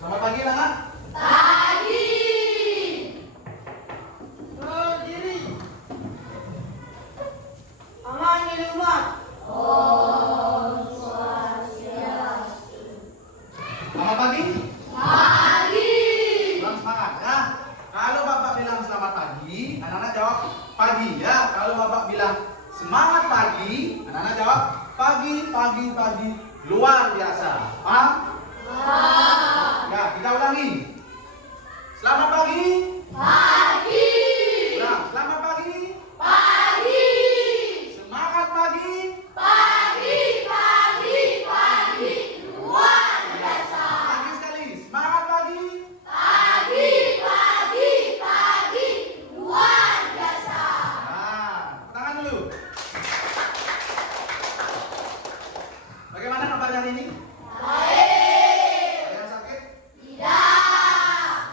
Selamat pagi, anak. Pagi. Berdiri. Aman di rumah. Om Swastiastu. Selamat pagi. Pagi. Bilang semangat ya. Kalau Bapak bilang selamat pagi, anak-anak jawab pagi ya. Kalau Bapak bilang semangat pagi, anak-anak jawab pagi, pagi, pagi. Luar biasa. Paham? Ya, kita ulangi. Selamat pagi. Pagi. Ulang. Selamat pagi. Pagi. Semangat pagi. Pagi, pagi, pagi. Luar biasa. Pagi sekali. Semangat pagi. Pagi, pagi, pagi. Luar biasa. Nah, tangan dulu. Bagaimana kabarnya hari ini? Baik. Ada yang sakit? Tidak.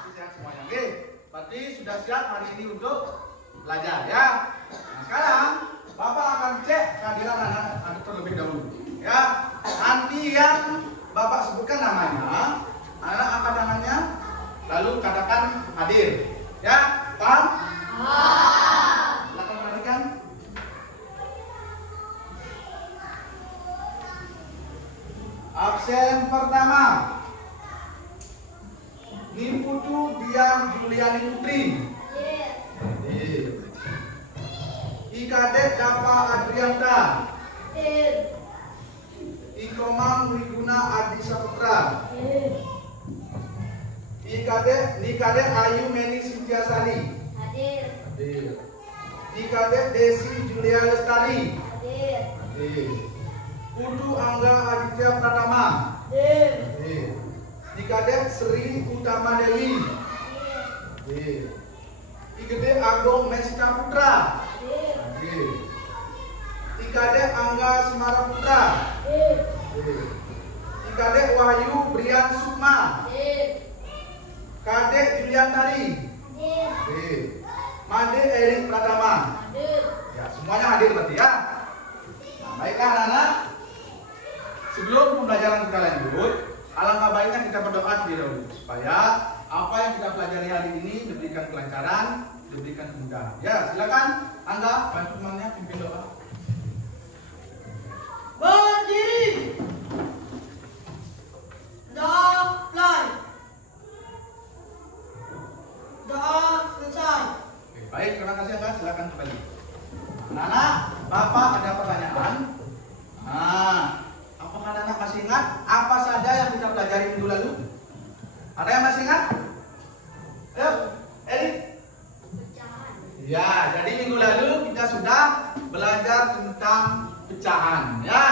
Berarti sehat semuanya. Oke. Berarti sudah siap hari ini untuk belajar ya. Nah, sekarang Bapak akan cek kehadiran anak terlebih dahulu. Ya. Nanti yang Bapak sebutkan namanya, anak angkat tangannya, lalu katakan hadir. Ya, paham? Silakan perhatikan. Absen pertama, Niputu Diah Juliani Putri. Ikadet Dapa Adrianta. Ikomang Wiguna Adi Saputra. Ikadet Ayu Meni Sintiasari. Ikadet Desi Julia Lestari. Putu Angga Aditya Pratama. Ikadet Sri Utama Dewi. Igede Agong Mesika Putra. Ikadet Angga Semara Putra. Ikadet Wahyu Brian Sukma. Kadek Julian Tari. Made Erik Pratama. Ya, semuanya hadir berarti ya. Nah, baiklah anak-anak. Sebelum pembelajaran kita lanjut, alangkah baiknya kita berdoa terlebih dahulu supaya apa yang kita pelajari hari ini diberikan kelancaran, diberikan kemudahan. Ya, silakan Angga bantu temannya pimpin doa. Berdiri. Doa mulai. Doa selesai. Oke, baik, terima kasih Angga. Silakan kembali. Anak-anak, Bapak ada pertanyaan. Nah, apakah anak masih ingat apa saja yang kita pelajari minggu lalu? Ada yang masih ingat? Ayo, Erik. Ya, jadi minggu lalu kita sudah belajar tentang pecahan, ya.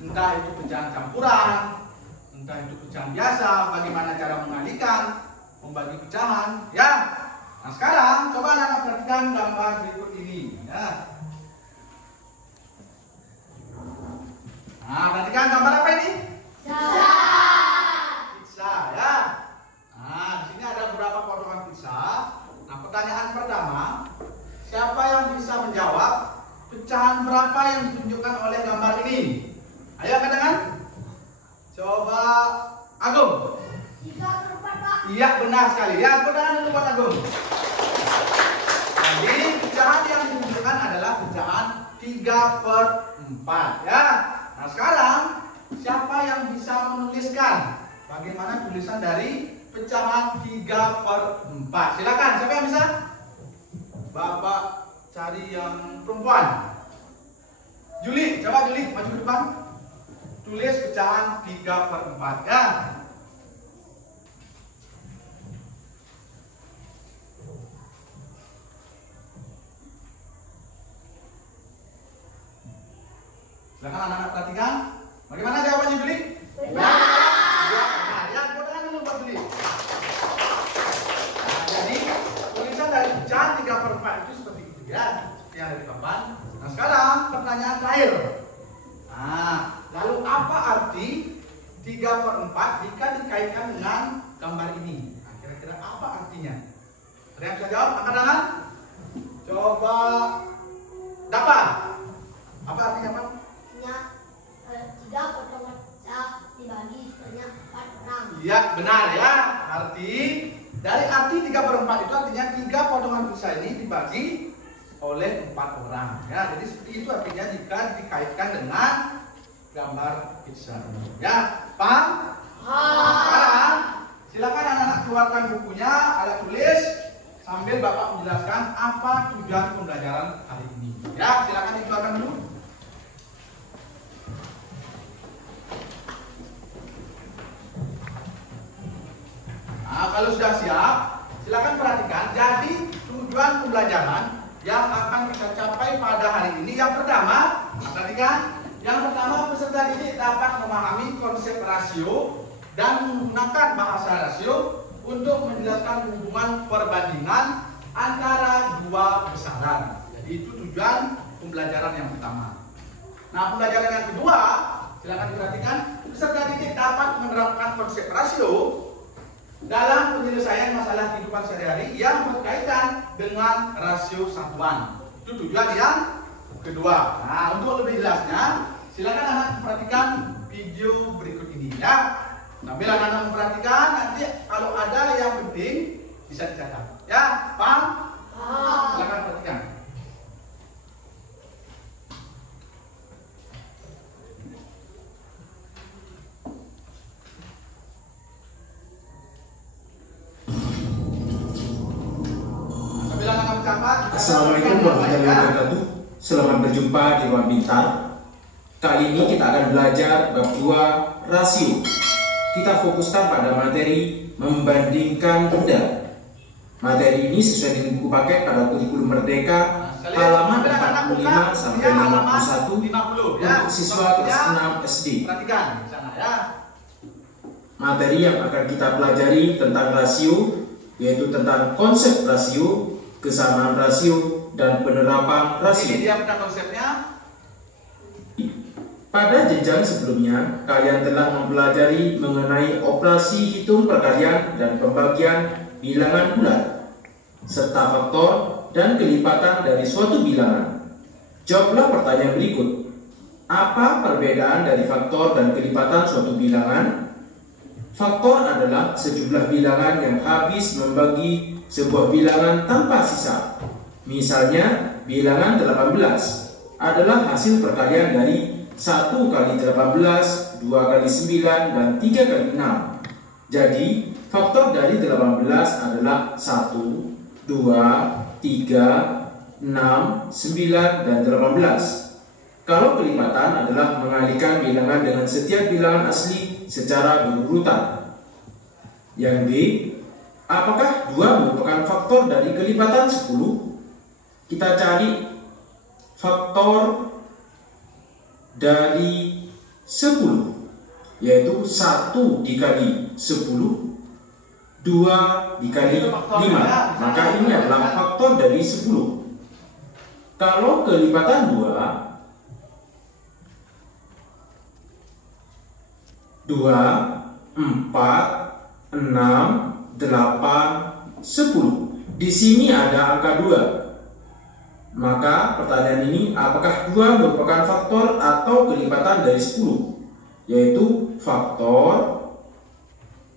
Entah itu pecahan campuran, entah itu pecahan biasa, bagaimana cara mengalihkan, membagi pecahan, ya. Nah, sekarang coba anak perhatikan gambar berikut ini, ya. Nah, perhatikan gambar apa ini? Pizza, ya. Nah, di sini ada beberapa potongan pizza. Nah, pertanyaan pertama, siapa yang bisa menjawab pecahan berapa yang ditunjukkan oleh gambar ini? Ayo katakan. Coba Agung. 3/4, Pak. Iya, benar sekali. Ya, pertanyaan dulu buat Agung. Jadi pecahan yang ditunjukkan adalah pecahan 3/4, ya. Nah, sekarang siapa yang bisa menuliskan bagaimana tulisan dari pecahan 3/4? Silakan, siapa yang bisa? Bapak cari yang perempuan. Juli, coba Juli maju ke depan. Tulis pecahan 3/4, ya. Silakan anak-anak perhatikan. Bagaimana jawabannya Juli? Benar. Ya, benar. Ya, tepuk tangan dulu buat Juli. Nah, jadi tulisan dari pecahan 3/4 itu seperti itu ya, seperti yang ada di papan. Nah, sekarang pertanyaan terakhir. Nah, lalu apa arti 3/4 jika dikaitkan dengan gambar ini? Nah, kira-kira apa artinya? Ada yang bisa jawab? Angkat tangan. Coba dapat. Apa artinya, Pak? 3 potongan pizza dibagi sebanyak 4 orang. Iya, benar ya. arti dari arti 3/4 itu artinya 3 potongan pulsa ini dibagi oleh 4 orang. Ya, jadi seperti itu artinya jika dikaitkan dengan gambar pizza ini. Ya, paham? Sekarang silakan anak-anak keluarkan bukunya, alat tulis sambil Bapak menjelaskan apa tujuan pembelajaran hari ini. Ya, silakan dikeluarkan dulu. Nah, kalau sudah siap, silakan perhatikan. Jadi tujuan pembelajaran yang akan kita capai pada hari ini yang pertama, perhatikan. Yang pertama, peserta didik dapat memahami konsep rasio dan menggunakan bahasa rasio untuk menjelaskan hubungan perbandingan antara dua besaran. Jadi itu tujuan pembelajaran yang pertama. Nah, pembelajaran yang kedua, silakan diperhatikan. Peserta didik dapat menerapkan konsep rasio dalam penyelesaian masalah kehidupan sehari-hari yang berkaitan dengan rasio satuan. Itu tujuan yang kedua. Nah, untuk lebih jelasnya, silakan anak perhatikan video berikut ini ya. Sambil anak-anak memperhatikan, nanti kalau ada yang penting bisa dicatat. Ya, paham? Silakan perhatikan. Assalamualaikum warahmatullahi wabarakatuh. Selamat berjumpa di Ruang Bintang. Kali ini kita akan belajar bab 2 rasio. Kita fokuskan pada materi membandingkan benda. Materi ini sesuai dengan buku paket pada kurikulum Merdeka halaman 45 sampai 51 untuk siswa kelas 6 SD. Perhatikan di sana ya. Materi yang akan kita pelajari tentang rasio, yaitu tentang konsep rasio, kesamaan rasio, dan penerapan rasio. Ini dia konsepnya. Pada jenjang sebelumnya, kalian telah mempelajari mengenai operasi hitung perkalian dan pembagian bilangan bulat, serta faktor dan kelipatan dari suatu bilangan. Jawablah pertanyaan berikut. Apa perbedaan dari faktor dan kelipatan suatu bilangan? Faktor adalah sejumlah bilangan yang habis membagi sebuah bilangan tanpa sisa. Misalnya, bilangan 18 adalah hasil perkalian dari 1 kali 18, 2 kali 9, dan 3 kali 6. Jadi, faktor dari 18 adalah 1, 2, 3, 6, 9, dan 18. Kalau kelipatan adalah mengalihkan bilangan dengan setiap bilangan asli secara berurutan. Yang B, apakah 2 merupakan faktor dari kelipatan 10? Kita cari faktor dari 10, yaitu 1 dikali 10, 2 dikali 5. Maka ini adalah faktor dari 10. Kalau kelipatan 2, 4, 6, 8, 10. Di sini ada angka 2. Maka pertanyaan ini, apakah 2 merupakan faktor atau kelipatan dari 10? Yaitu faktor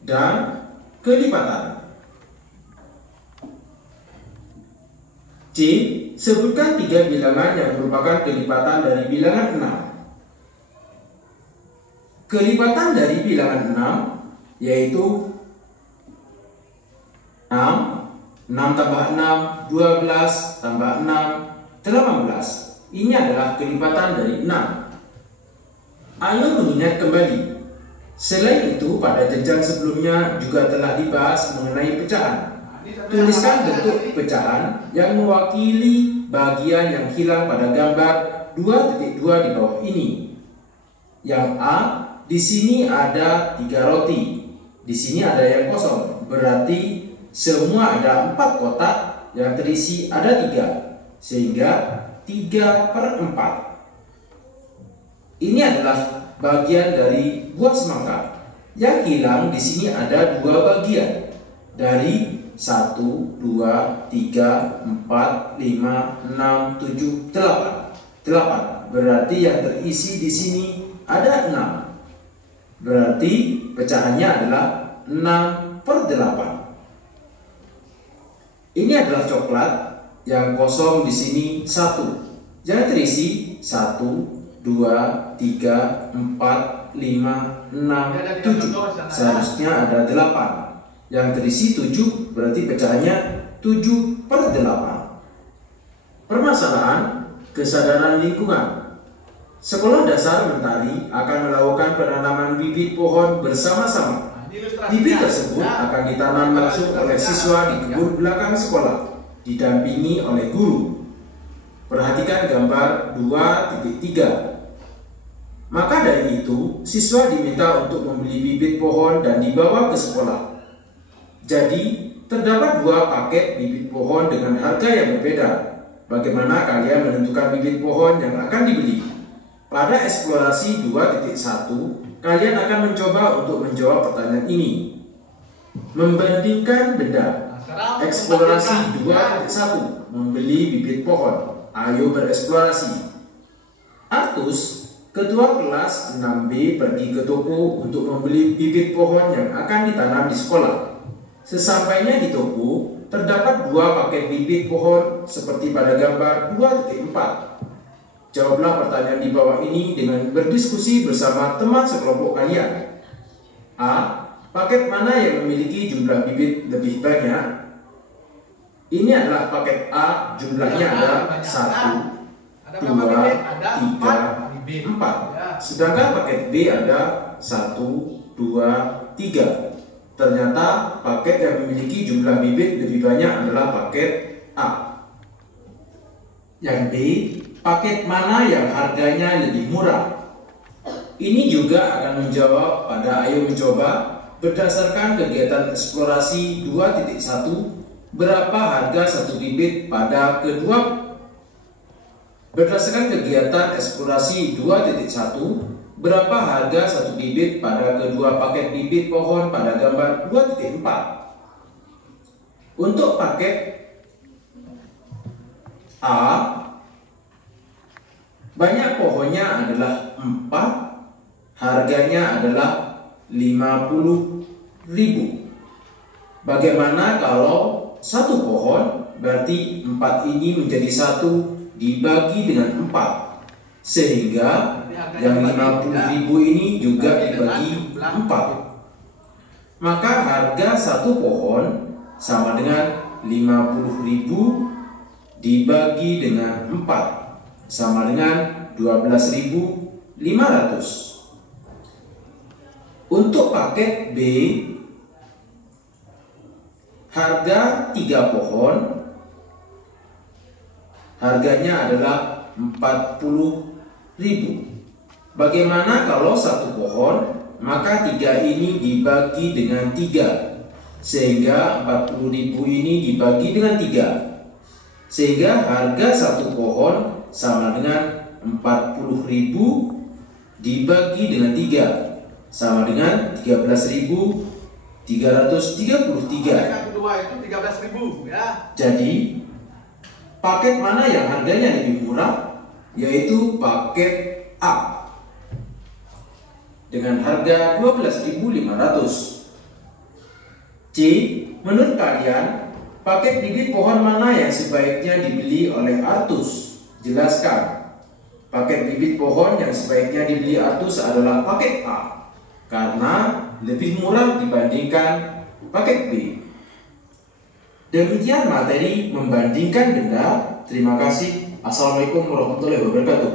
dan kelipatan. C. Sebutkan 3 bilangan yang merupakan kelipatan dari bilangan 6. Kelipatan dari bilangan 6 yaitu 6 tambah 6, 12 tambah 6, 18. Ini adalah kelipatan dari 6. Ayo mengingat kembali. Selain itu, pada jenjang sebelumnya juga telah dibahas mengenai pecahan. Tuliskan bentuk pecahan yang mewakili bagian yang hilang pada gambar 2.2 di bawah ini. Yang A, di sini ada 3 roti. Di sini ada yang kosong. Berarti semua ada 4 kotak, yang terisi ada 3, sehingga 3/4. Ini adalah bagian dari buah semangka. Yang hilang di sini ada 2 bagian dari 1, 2, 3, 4, 5, 6, 7, 8. 8. Berarti yang terisi di sini ada 6. Berarti pecahannya adalah 6/8. 8. Ini adalah coklat yang kosong di sini 1. Jangan terisi 1, 2, 3, 4, 5, 6, 7. Seharusnya ada 8. Yang terisi 7 berarti pecahannya 7/8. Permasalahan kesadaran lingkungan. Sekolah Dasar Mentari akan melakukan penanaman bibit pohon bersama-sama. Bibit tersebut akan ditanam langsung oleh siswa di kebun belakang sekolah, didampingi oleh guru. Perhatikan gambar 2.3. Maka dari itu, siswa diminta untuk membeli bibit pohon dan dibawa ke sekolah. Jadi, terdapat 2 paket bibit pohon dengan harga yang berbeda. Bagaimana kalian menentukan bibit pohon yang akan dibeli? Pada eksplorasi 2.1, kalian akan mencoba untuk menjawab pertanyaan ini. Membandingkan benda. Eksplorasi 2.1, membeli bibit pohon. Ayo bereksplorasi. Artus, ketua kelas 6B, pergi ke toko untuk membeli bibit pohon yang akan ditanam di sekolah. Sesampainya di toko, terdapat 2 paket bibit pohon seperti pada gambar 2.4. Jawablah pertanyaan di bawah ini dengan berdiskusi bersama teman sekelompok kalian. A. Paket mana yang memiliki jumlah bibit lebih banyak? Ini adalah paket A, jumlahnya ada 1, 2, 3, 4. Sedangkan paket B ada 1, 2, 3. Ternyata paket yang memiliki jumlah bibit lebih banyak adalah paket A. Yang B, paket mana yang harganya lebih murah? Ini juga akan menjawab pada ayo mencoba berdasarkan kegiatan eksplorasi 2.1 berapa harga satu bibit pada kedua. Berdasarkan kegiatan eksplorasi 2.1 berapa harga satu bibit pada kedua paket bibit pohon pada gambar 2.4. Untuk paket A, banyak pohonnya adalah 4, harganya adalah 50.000. Bagaimana kalau satu pohon, berarti 4 ini menjadi 1 dibagi dengan 4, sehingga yang 50.000 ini juga dibagi 4. Maka harga satu pohon sama dengan 50.000 dibagi dengan 4 sama dengan 12.500. Untuk paket B, harga 3 pohon harganya adalah 40.000. Bagaimana kalau satu pohon, maka 3 ini dibagi dengan 3, sehingga 40.000 ini dibagi dengan 3. Sehingga harga satu pohon sama dengan 40.000 dibagi dengan 3 sama dengan 13.333. Yang kedua itu 13.000 ya. Jadi paket mana yang harganya lebih murah? Yaitu paket A dengan harga 12.500. C. Menurut kalian, paket bibit pohon mana yang sebaiknya dibeli oleh Artus? Jelaskan. Paket bibit pohon yang sebaiknya dibeli Artus adalah paket A, karena lebih murah dibandingkan paket B. Demikian materi membandingkan benda. Terima kasih. Assalamualaikum warahmatullahi wabarakatuh.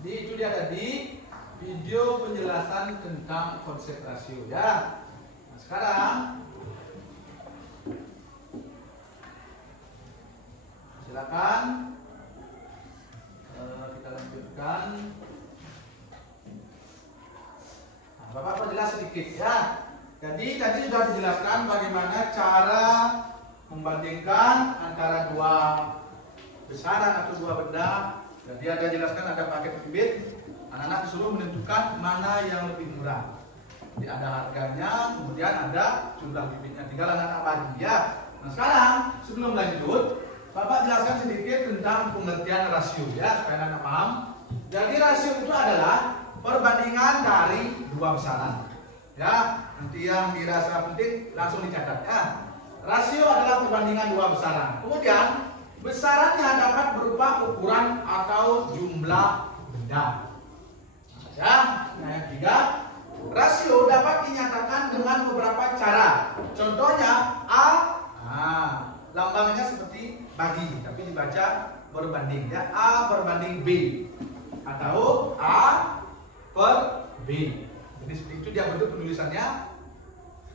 Jadi itu dia tadi video penjelasan tentang konsep rasio ya. Nah, sekarang silakan kita lanjutkan. Nah, Bapak perjelas sedikit ya. Jadi tadi sudah dijelaskan bagaimana cara membandingkan antara dua besaran atau dua benda. Jadi ada jelaskan ada paket bibit. Anak-anak disuruh menentukan mana yang lebih murah. Jadi ada harganya, kemudian ada jumlah bibitnya. Tinggal anak-anak bagi ya. Nah sekarang sebelum lanjut, Bapak jelaskan sedikit tentang pengertian rasio ya, supaya anak paham. Jadi rasio itu adalah perbandingan dari dua besaran. Ya, nanti yang dirasa penting langsung dicatat ya. Rasio adalah perbandingan dua besaran. Kemudian besarannya dapat berupa ukuran atau jumlah benda. Ya, yang ketiga, rasio dapat dinyatakan dengan beberapa cara. Contohnya A, lambangnya seperti bagi, tapi dibaca berbanding ya. A berbanding B atau A per B. Jadi seperti itu dia bentuk penulisannya.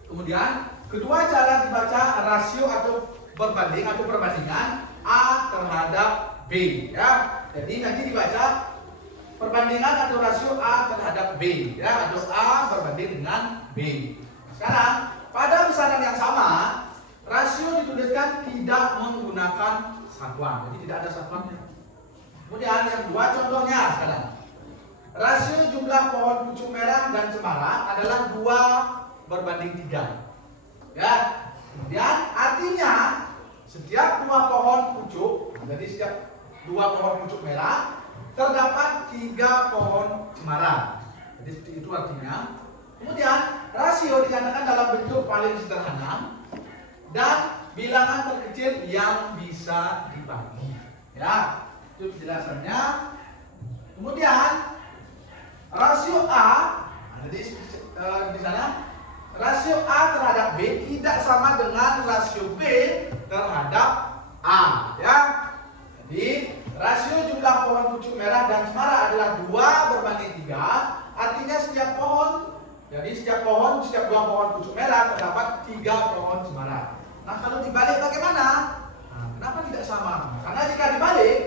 Kemudian kedua cara dibaca rasio atau berbanding atau perbandingan A terhadap B ya. Jadi nanti dibaca perbandingan atau rasio A terhadap B ya, atau A berbanding dengan B. Sekarang pada besaran yang sama rasio dituliskan tidak menggunakan satuan, jadi tidak ada satuannya. Kemudian yang kedua contohnya sekarang, rasio jumlah pohon pucuk merah dan cemara adalah 2 berbanding 3 ya. Kemudian artinya setiap 2 pohon pucuk, jadi setiap 2 pohon pucuk merah terdapat 3 pohon cemara. Jadi seperti itu artinya. Kemudian rasio dinyatakan dalam bentuk paling sederhana dan bilangan terkecil yang bisa dibagi. Ya, itu penjelasannya. Kemudian rasio A, jadi di sana rasio A terhadap B tidak sama dengan rasio B terhadap A. Ya, jadi rasio jumlah pohon pucuk merah dan cemara adalah 2 berbanding 3. Artinya setiap pohon, jadi setiap 2 pohon pucuk merah terdapat 3 pohon cemara. Nah, kalau dibalik bagaimana? Nah, kenapa tidak sama? Karena jika dibalik,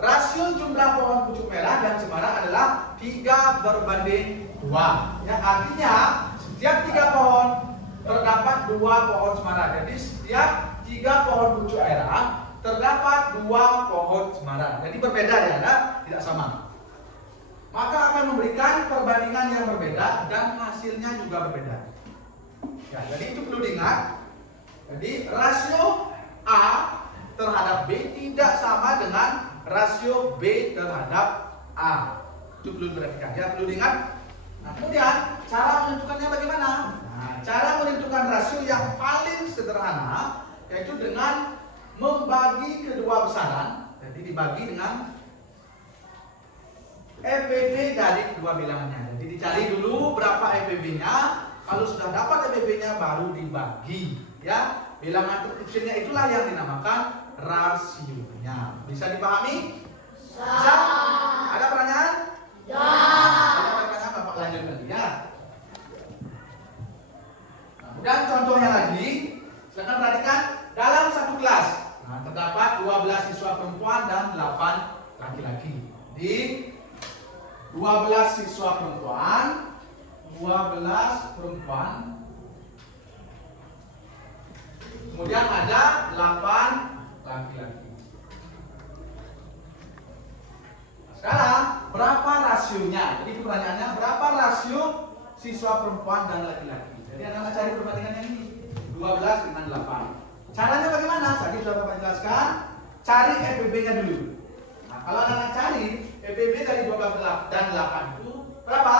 rasio jumlah pohon pucuk merah dan cemara adalah 3 berbanding 2. Ya, artinya setiap 3 pohon terdapat 2 pohon cemara. Jadi setiap 3 pohon pucuk merah terdapat 2 pohon cemara. Jadi berbeda ya, tidak sama. Maka akan memberikan perbandingan yang berbeda dan hasilnya juga berbeda. Ya, jadi itu perlu diingat. Jadi rasio A terhadap B tidak sama dengan rasio B terhadap A. Itu perlu diperhatikan ya, perlu diingat. Nah, kemudian cara menentukannya bagaimana? Nah, cara menentukan rasio yang paling sederhana yaitu dengan membagi kedua besaran. Jadi dibagi dengan EPB dari kedua bilangannya. Jadi dicari dulu berapa EPB-nya. Kalau sudah dapat EPB-nya baru dibagi. Ya, bilangan terkecilnya itulah yang dinamakan rasionya. Bisa dipahami? Bisa? Ada pertanyaan? Ya. Ada pertanyaan, Bapak lanjut lagi ya. Dan contohnya lagi, silakan perhatikan dalam satu kelas. Nah, terdapat 12 siswa perempuan dan 8 laki-laki. Di 12 siswa perempuan, 12 perempuan. Kemudian ada 8 laki-laki. Sekarang berapa rasionya? Jadi pertanyaannya berapa rasio siswa perempuan dan laki-laki? Jadi anak-anak cari perbandingannya ini 12 dengan 8. Caranya bagaimana? Tadi sudah Bapak jelaskan. Cari EPB-nya dulu. Nah, kalau anak-anak cari EPB dari 12 dan 8 itu berapa?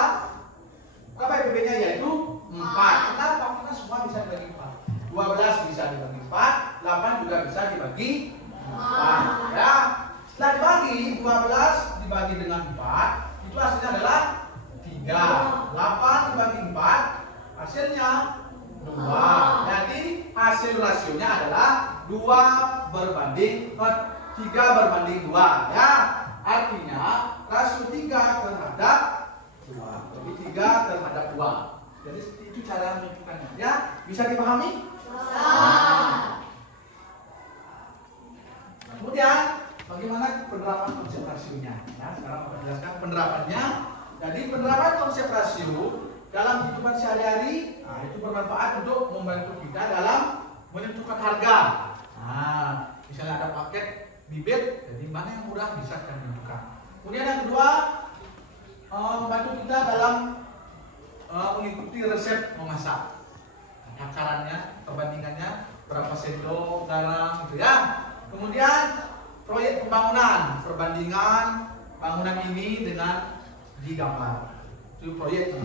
Berapa EPB-nya? Yaitu 4. Kenapa? Karena semua bisa dibagi 4. 12 bisa dibagi 4, 8 juga bisa dibagi 4. Ya. Setelah dibagi 12 dibagi dengan 4, itu hasilnya adalah 3. 8 dibagi 4, hasilnya 2. Jadi hasil rasionya adalah 2 berbanding 3 berbanding 2 ya. Artinya rasio 3 terhadap 2. Jadi 3 terhadap 2. Jadi itu cara menentukannya ya. Bisa dipahami? Kemudian bagaimana penerapan konsep rasionya? Ya, sekarang Bapak jelaskan penerapannya. Jadi penerapan konsep rasio dalam kehidupan sehari-hari, nah, itu bermanfaat untuk membantu kita dalam menentukan harga. Nah, misalnya ada paket bibit, jadi mana yang murah bisa kita tentukan. Kemudian yang kedua, membantu kita dalam mengikuti resep memasak. Takarannya, perbandingannya berapa sendok garam gitu ya. Kemudian proyek pembangunan, perbandingan bangunan ini dengan digambar. Itu proyek.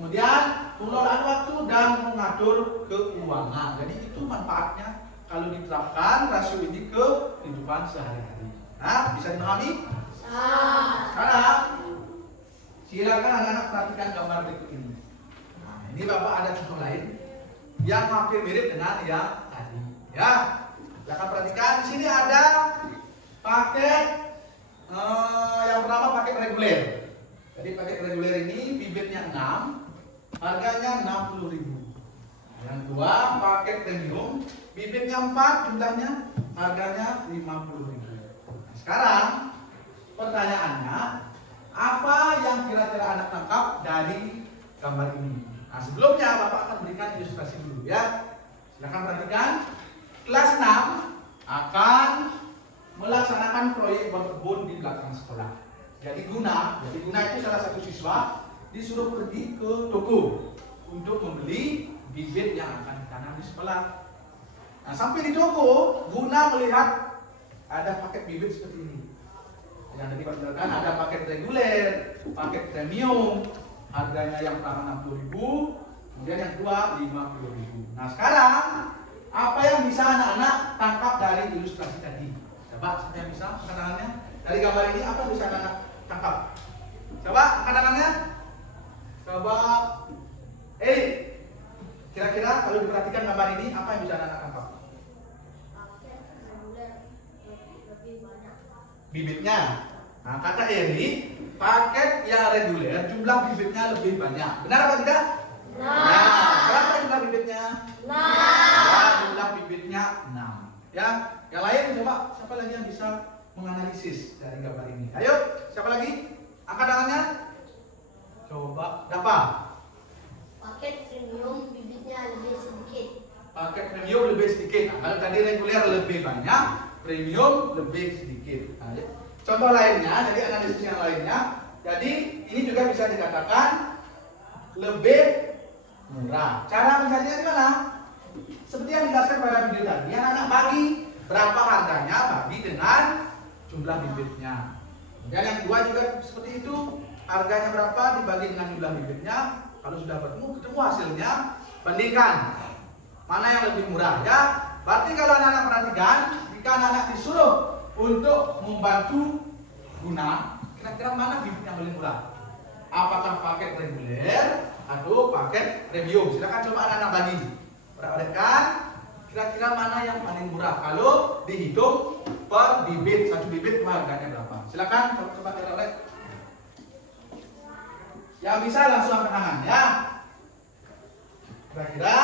kemudian pengelolaan waktu dan mengatur keuangan. Jadi itu manfaatnya kalau diterapkan rasio ini ke kehidupan sehari-hari. Nah, bisa dipahami? Sekarang silakan anak-anak perhatikan gambar berikut ini. Nah, ini Bapak ada contoh lain yang hampir mirip dengan yang tadi. Ya, silakan perhatikan. Di sini ada paket yang pertama paket reguler. Jadi paket reguler ini bibitnya 6, harganya 60.000. Yang kedua paket premium, bibitnya 4, jumlahnya harganya 50.000. Nah, sekarang pertanyaannya, apa yang kira-kira anak tangkap dari gambar ini? Nah, sebelumnya Bapak akan berikan ilustrasi dulu ya. Silakan perhatikan. Kelas 6 akan melaksanakan proyek berkebun di belakang sekolah. Jadi Guna itu salah satu siswa disuruh pergi ke toko untuk membeli bibit yang akan ditanam di sekolah. Nah, sampai di toko, Guna melihat ada paket bibit seperti ini. Yang tadi Pak jelaskan ada paket reguler, paket premium, harganya yang pertama 60.000, kemudian yang kedua 50.000. Nah, sekarang apa yang bisa anak-anak tangkap dari ilustrasi tadi? Coba siapa yang bisa angkat tangannya? Dari gambar ini apa yang bisa anak-anak tangkap? Coba angkat tangannya. Coba kira-kira kalau diperhatikan gambar ini apa yang bisa anak-anak tangkap? Bibitnya. Nah, kata Eri, paket yang reguler jumlah bibitnya lebih banyak. Benar apa tidak? Nah, berapa jumlah bibitnya? 6. Ya, jumlah bibitnya 6. Ya, yang lain coba siapa lagi yang bisa menganalisis dari gambar ini? Ayo, siapa lagi? Angkat tangannya. Coba, apa? Paket premium bibitnya lebih sedikit. Paket premium lebih sedikit. Nah, kalau tadi reguler lebih banyak, premium lebih sedikit. Nah, contoh lainnya, jadi analisis yang lainnya. Jadi ini juga bisa dikatakan lebih murah. Cara mencarinya gimana? Seperti yang dijelaskan pada video tadi, anak-anak bagi berapa harganya bagi dengan jumlah bibitnya. Dan yang kedua juga seperti itu, harganya berapa dibagi dengan jumlah bibitnya. Kalau sudah ketemu hasilnya, bandingkan mana yang lebih murah ya. Berarti kalau anak-anak perhatikan, jika anak-anak disuruh untuk membantu Guna, kira-kira mana bibit yang paling murah? Apakah paket reguler atau paket premium? Silakan coba anak-anak bagi. Perhatikan kira-kira mana yang paling murah kalau dihitung per bibit. Satu bibit harganya berapa? Silakan coba lihat. Yang bisa langsung angkat tangan ya. Kira-kira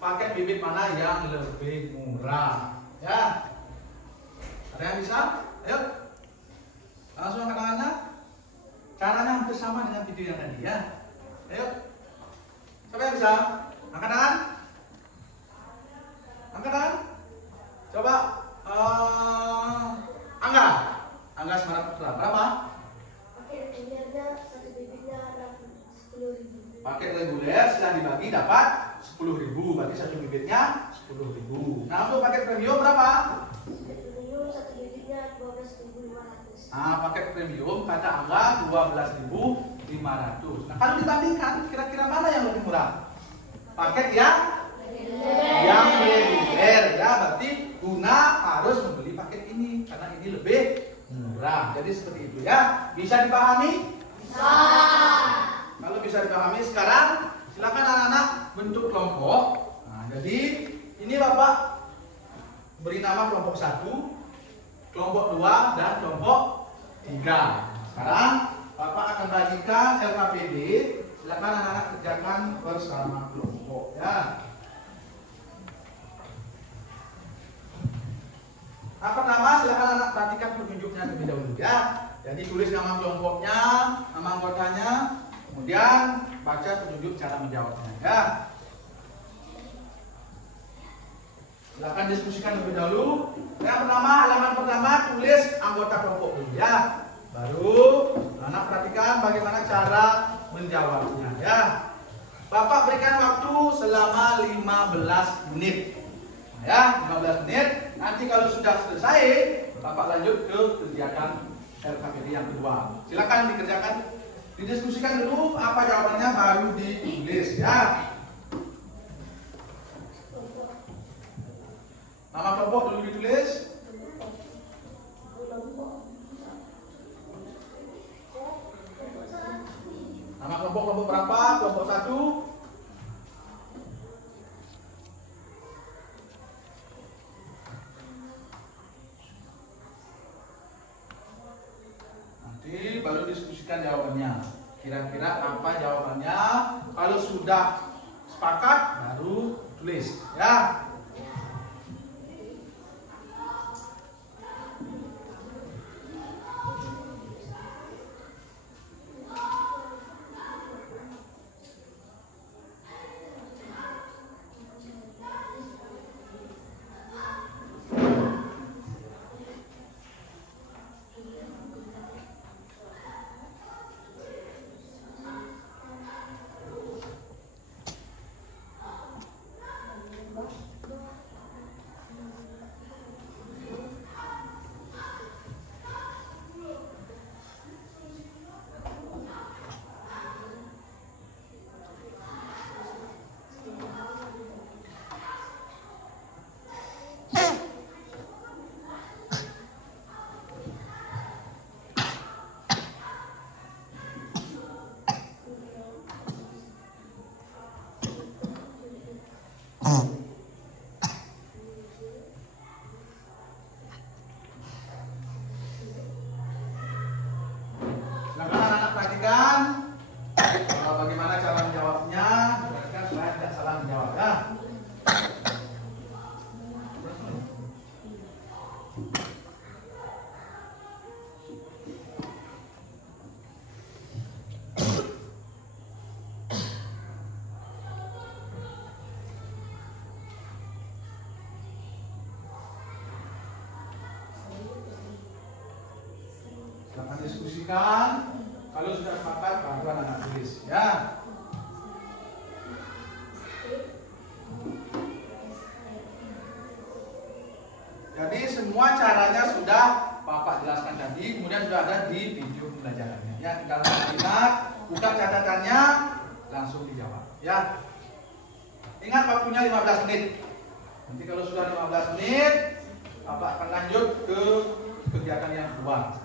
paket bibit mana yang lebih murah? Ya. Ada yang bisa? Ayo. Langsung angkat tangannya. Caranya hampir sama dengan video yang tadi ya. Ayo. Siapa yang bisa? Angkat tangan. Angkat tangan. Coba Angga Semarang Putra. Berapa? Paket regulernya satu bibitnya 10.000. Paket reguler setelah dibagi dapat 10.000. Berarti satu bibitnya 10.000. Nah, untuk paket premium berapa? Paket premium satu bibitnya 12.500. Nah, paket premium kata Angga 12.500. Nah, kalau dibandingkan kira-kira mana yang lebih murah? Paket yang reguler ya, berarti Guna harus membeli paket ini karena ini lebih murah. Jadi seperti itu ya. Bisa dipahami? Bisa. Kalau bisa dipahami, sekarang silakan anak-anak bentuk kelompok. Nah, jadi ini Bapak beri nama kelompok 1, kelompok 2 dan kelompok 3. Sekarang Bapak akan bagikan LKPD. Silakan anak-anak kerjakan bersama kelompok ya. Nah, pertama silakan anak perhatikan petunjuknya terlebih dahulu ya. Jadi tulis nama kelompoknya, nama anggotanya, kemudian baca petunjuk cara menjawabnya ya. Silakan diskusikan terlebih dahulu. Yang pertama, halaman pertama tulis anggota kelompok dulu ya. Baru anak perhatikan bagaimana cara menjawabnya ya. Bapak berikan waktu selama 15 menit. Ya, 15 menit. Nanti kalau sudah selesai, Bapak lanjut ke kegiatan LKPD yang kedua. Silakan dikerjakan, didiskusikan dulu apa jawabannya. baru ditulis ya. Nama kelompok dulu ditulis. Nama kelompok berapa? Kelompok 1. Nanti baru diskusikan jawabannya. Kira-kira apa jawabannya? Kalau sudah sepakat baru tulis ya. Bagaimana cara menjawabnya? Kan saya tidak salah menjawab ya. Silahkan diskusikan. Kalau sudah sepakat, bantuan anak tulis ya. Jadi semua caranya sudah Bapak jelaskan tadi, kemudian sudah ada di video pembelajarannya. Ya, tinggal ingat, buka catatannya, langsung dijawab. Ya, ingat waktunya 15 menit. Nanti kalau sudah 15 menit, Bapak akan lanjut ke kegiatan yang kedua.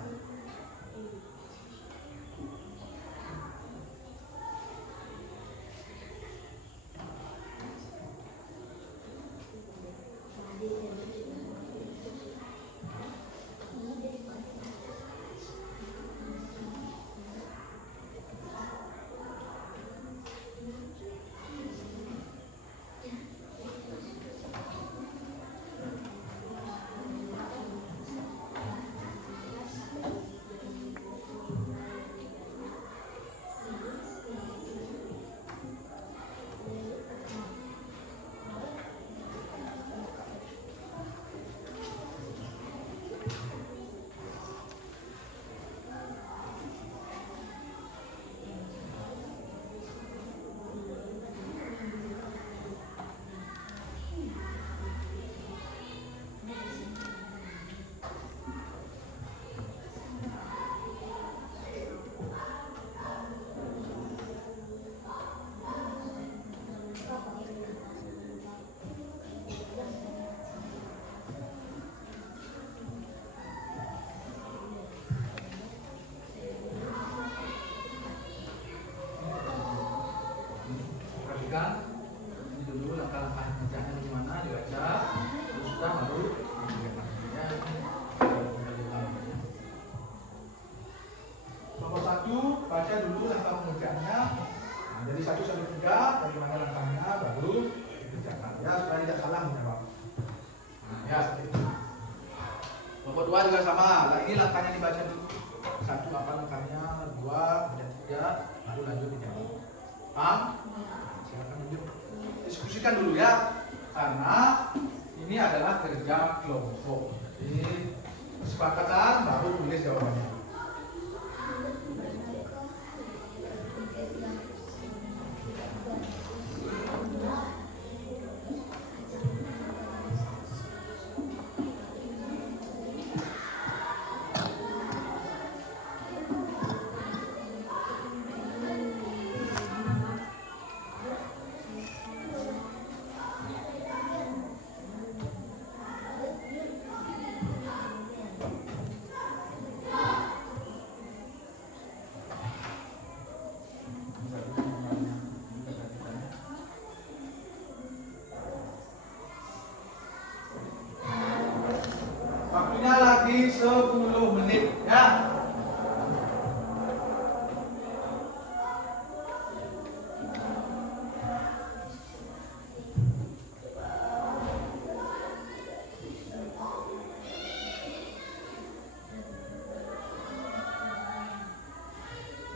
Ini dulu langkah-langkah kerjanya gimana dibaca, terus sudah baru ya. Nomor 1 baca dulu langkah pengerjaannya. Nah, dari 1 sampai 3 bagaimana langkahnya baru dikerjakan ya, supaya tidak salah menjawab. Nah, ya seperti itu. Nomor 2 juga sama. Nah, ini langkahnya dibaca dulu. 1 apa langkahnya, 2 kemudian 3 baru lanjut dijawab. Paham? Silakan lanjut. Diskusikan dulu ya, karena ini adalah kerja kelompok. Jadi kesepakatan baru tulis jawabannya.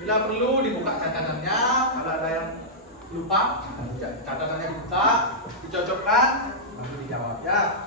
Bila perlu dibuka catatannya, kalau ada yang lupa, catatannya dibuka, dicocokkan, lalu dijawab ya.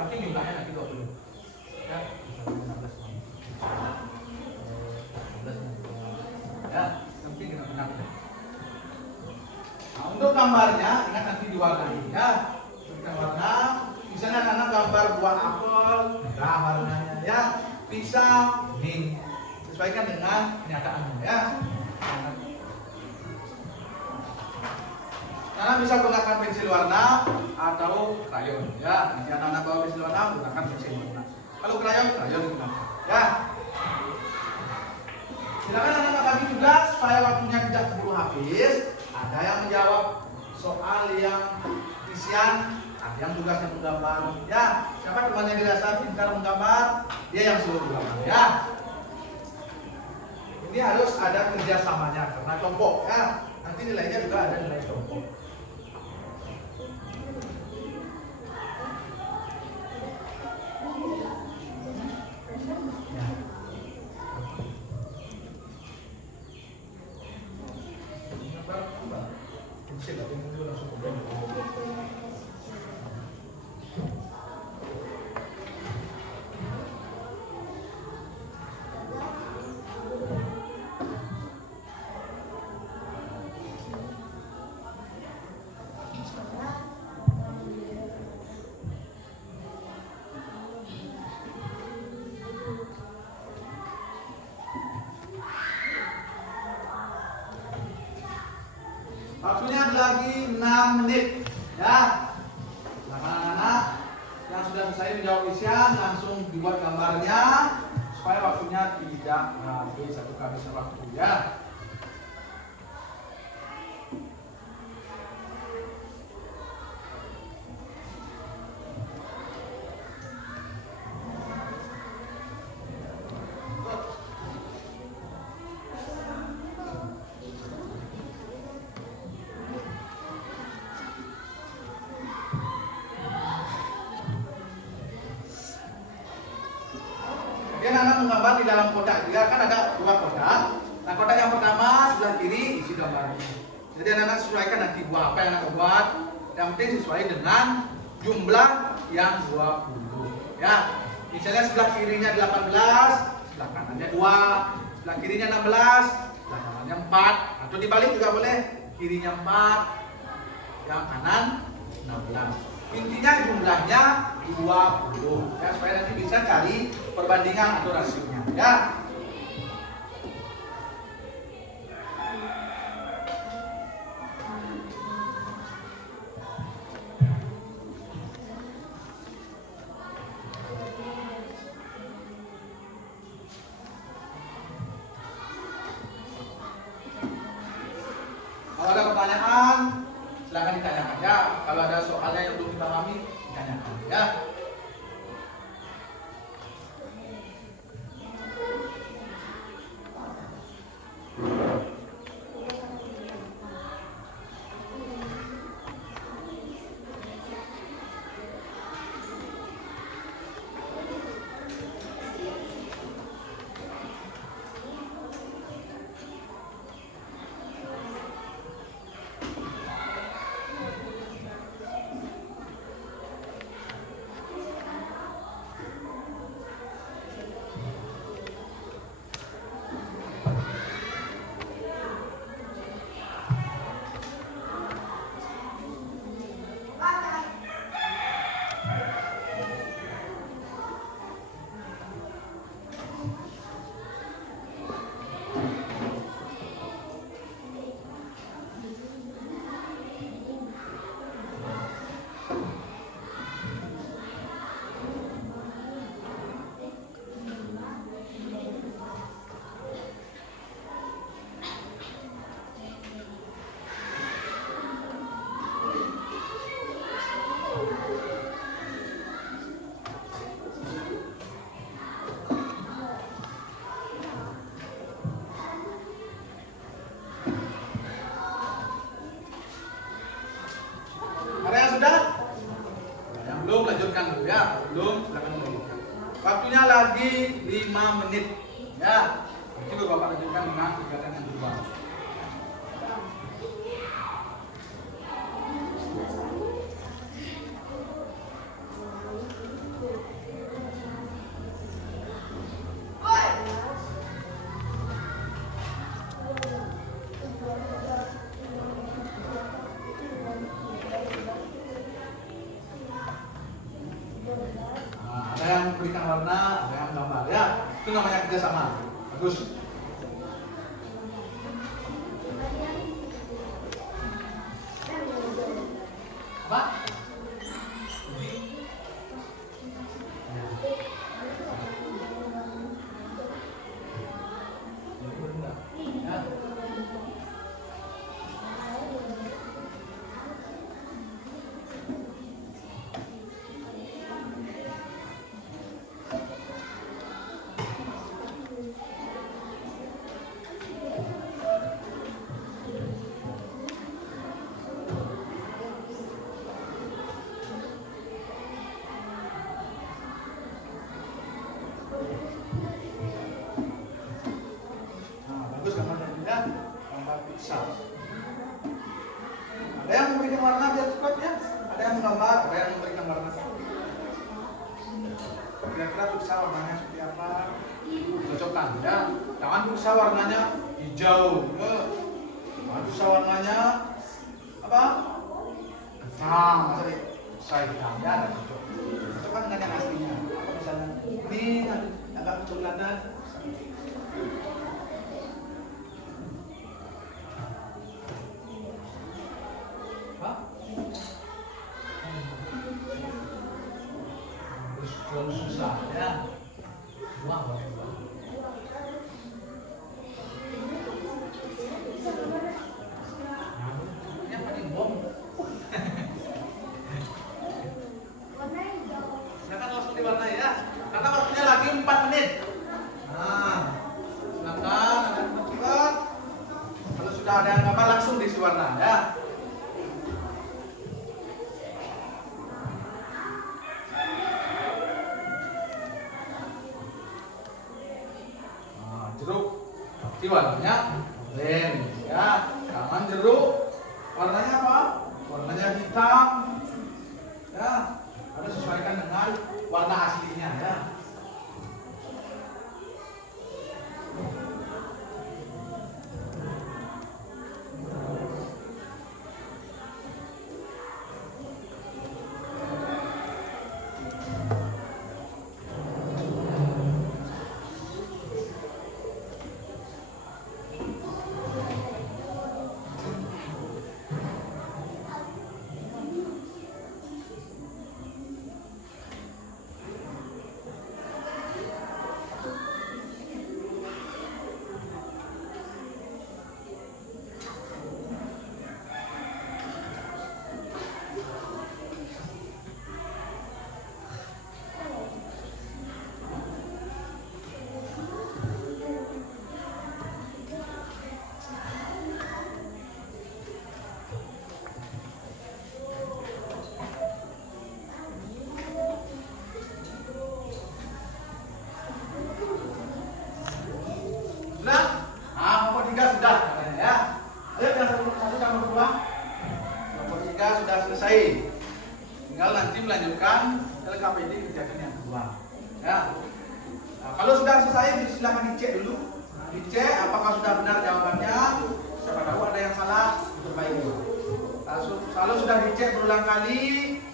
Tapi jumlahnya nanti 20 ya, 16 ya, mungkin kita benar. Nah, untuk gambarnya ingat nanti diwarnai ya. Kita warna, misalnya karena gambar buah apel, nah warnanya ya, pisang, kuning, sesuaikan dengan kenyataannya ya. Karena bisa menggunakan pensil warna atau krayon ya. Nanti anak-anak bawa pensil warna menggunakan pensil warna. Kalau krayon digunakan ya. Silakan anak-anak kami juga supaya waktunya tidak keburu habis. Ada yang menjawab soal yang isian, ada yang tugasnya menggambar ya. Siapa teman yang dirasa pintar menggambar, dia yang suruh menggambar ya. Ini harus ada kerjasamanya karena kelompok ya. Nanti nilainya juga ada nilai kelompok. Waktunya lagi 6 menit ya. Anak-anak yang sudah selesai menjawab isian langsung dibuat gambarnya supaya waktunya tidak habis satu kehabisan waktu ya. Anak menggambar di dalam kotak juga kan ada 2 kotak. Nah, kotak yang pertama sebelah kiri isi gambarnya. Jadi anak-anak sesuaikan nanti buah apa yang anak buat. Yang penting sesuai dengan jumlah yang 20 ya. Misalnya sebelah kirinya 18, sebelah kanannya 2, sebelah kirinya 16, sebelah kanannya 4, atau dibalik juga boleh. Kirinya 4, yang kanan 16. Intinya jumlahnya 20 ya, supaya nanti bisa cari perbandingan atau rasionya ya. memberikan warna, ada yang gambar ya. Itu namanya kerjasama. Bagus. Apa? Bagus gambarnya ya, gambar piksel. Ada yang memberikan warna biar cepat ya, ada yang menggambar, ada yang memberikan warna. Kira-kira piksel warnanya seperti apa? Cocokkan ya. Jangan piksel warnanya hijau, jangan piksel warnanya apa? Hitam, masa saya hitam ya, ada cocok. Cocokkan dengan yang aslinya. Apa misalnya ini agak kecoklatan. Terlalu susah ya. Wah, ini apa nih bom? Silakan langsung diwarnai ya. Karena waktunya lagi 4 menit. Nah, silakan ada yang cepat. Kalau sudah ada yang gambar langsung diisi warna ya. Jeruk, berarti warnanya oranye ya. Jangan jeruk, warnanya apa? Warnanya hitam ya. Harus sesuaikan dengan warna aslinya ya. Selesai. Tinggal nanti melanjutkan LKPD kegiatan yang kedua. Ya. Nah, kalau sudah selesai, silakan dicek dulu. Dicek apakah sudah benar jawabannya. Siapa tahu ada yang salah, diperbaiki. Kalau sudah dicek berulang kali,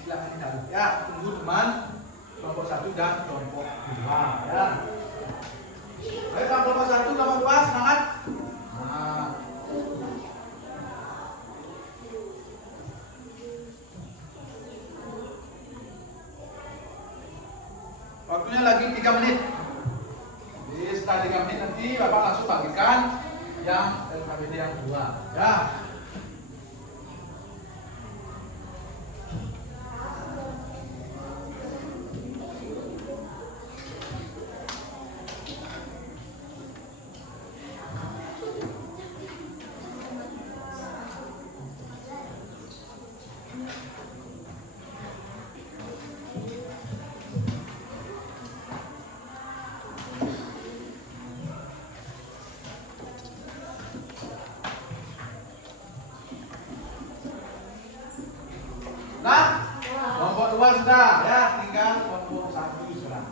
silakan dicari. Ya, tunggu teman kelompok 1 dan kelompok 2. Ya. Ayo kelompok 1, kelompok 2, semangat. Nah. Waktunya lagi 3 menit. Jadi setelah 3 menit nanti Bapak langsung bagikan yang LKPD yang kedua. Ya. Kelompok 2 sudah, ya, tinggal kelompok 1 sudah.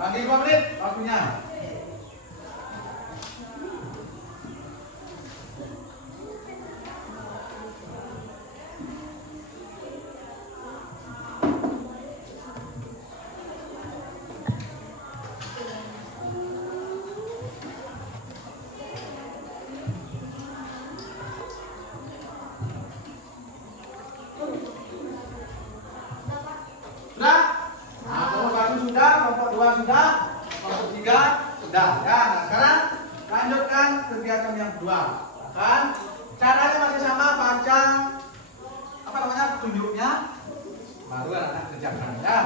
Lagi 5 menit waktunya. Sudah. Ya, nah sekarang lanjutkan kegiatan yang kedua. Kan caranya masih sama, baca apa namanya petunjuknya, baru anak-anak kerjakan ya.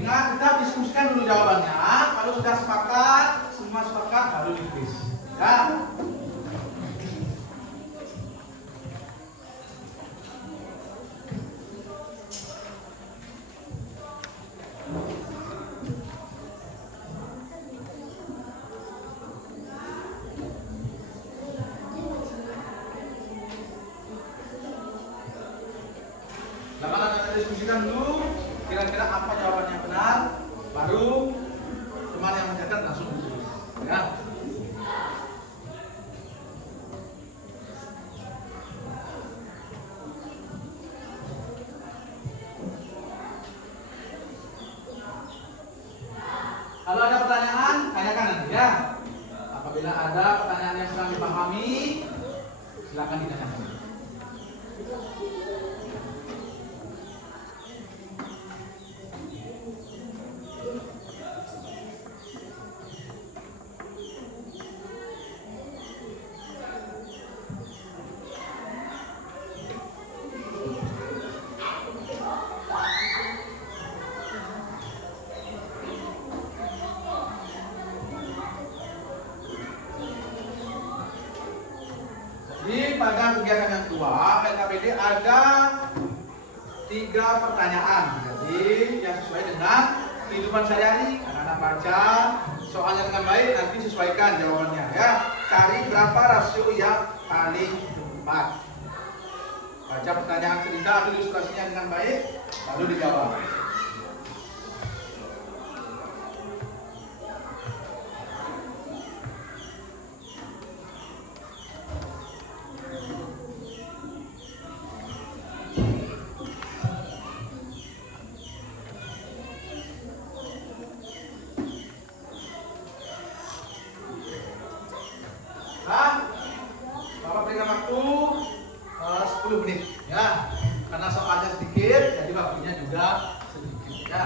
Ingat, kita diskusikan dulu jawabannya. Kalau sudah sepakat, semua sepakat, baru ditulis. Ya. Silakan kita diskusikan dulu. Kira-kira apa jawabannya yang benar, baru teman yang mencatat langsung ditulis. Ya. Kalau ada pertanyaan, tanyakan nanti ya. Apabila ada pertanyaan yang sedang dipahami, silakan ditanyakan. Pada kegiatan yang kedua, LKPD ada 3 pertanyaan. Jadi yang sesuai dengan kehidupan sehari-hari, anak-anak baca soalnya dengan baik, nanti sesuaikan jawabannya ya. Cari berapa rasio yang paling tepat. Baca pertanyaan cerita atau ilustrasinya dengan baik, lalu dijawab. Bapak berikan waktu 10 menit ya, karena soalnya sedikit jadi waktunya juga sedikit ya.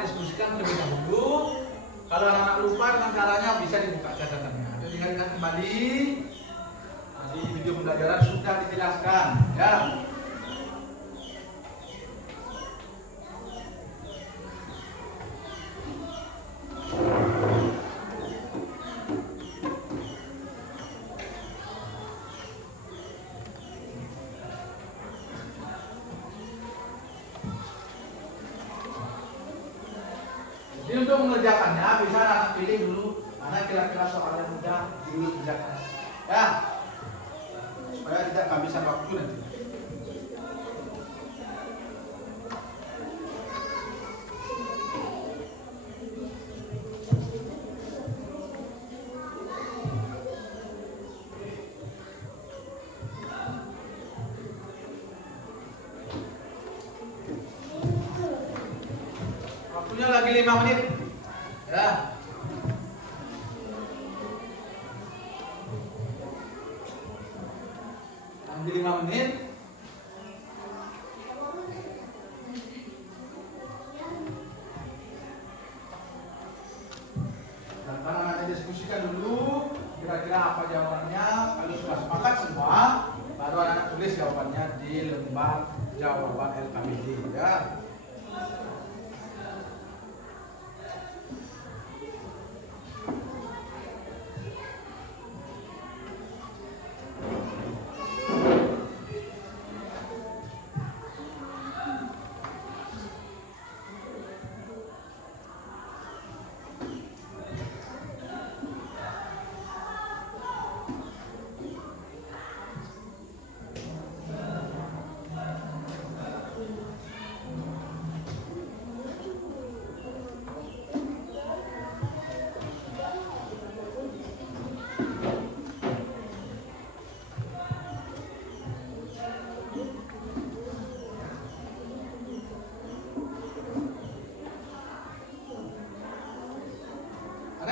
Diskusikan terlebih dahulu. Kalau anak-anak lupa dengan caranya bisa dibuka catatannya. Atau diingatkan kembali. Di video pembelajaran sudah dijelaskan ya. Jadi untuk mengerjakannya bisa anak pilih dulu mana kira-kira soal yang mudah dulu kerjakan ya, supaya tidak kehabisan waktu nanti. Waktunya lagi 5 menit. Ya. Lagi 5 menit. Dan anak-anak diskusikan dulu kira-kira apa jawabannya. Kalau sudah sepakat semua, baru anak tulis jawabannya di lembar jawaban LKPD ya.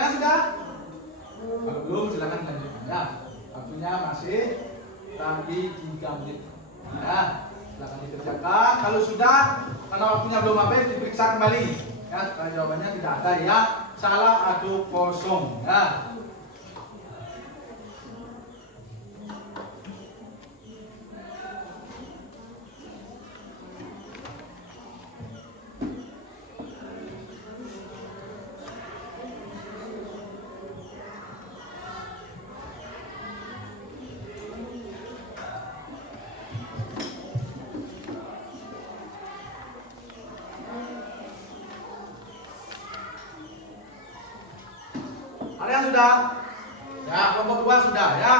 Sudah? Kalau belum silakan lanjutkan ya. Waktunya masih lagi 3 menit. Ya, silakan dikerjakan. Kalau sudah, karena waktunya belum habis, diperiksa kembali. Ya, setelah jawabannya tidak ada ya salah atau kosong. Ya. Ada yang sudah? Ya, kelompok 2 sudah ya.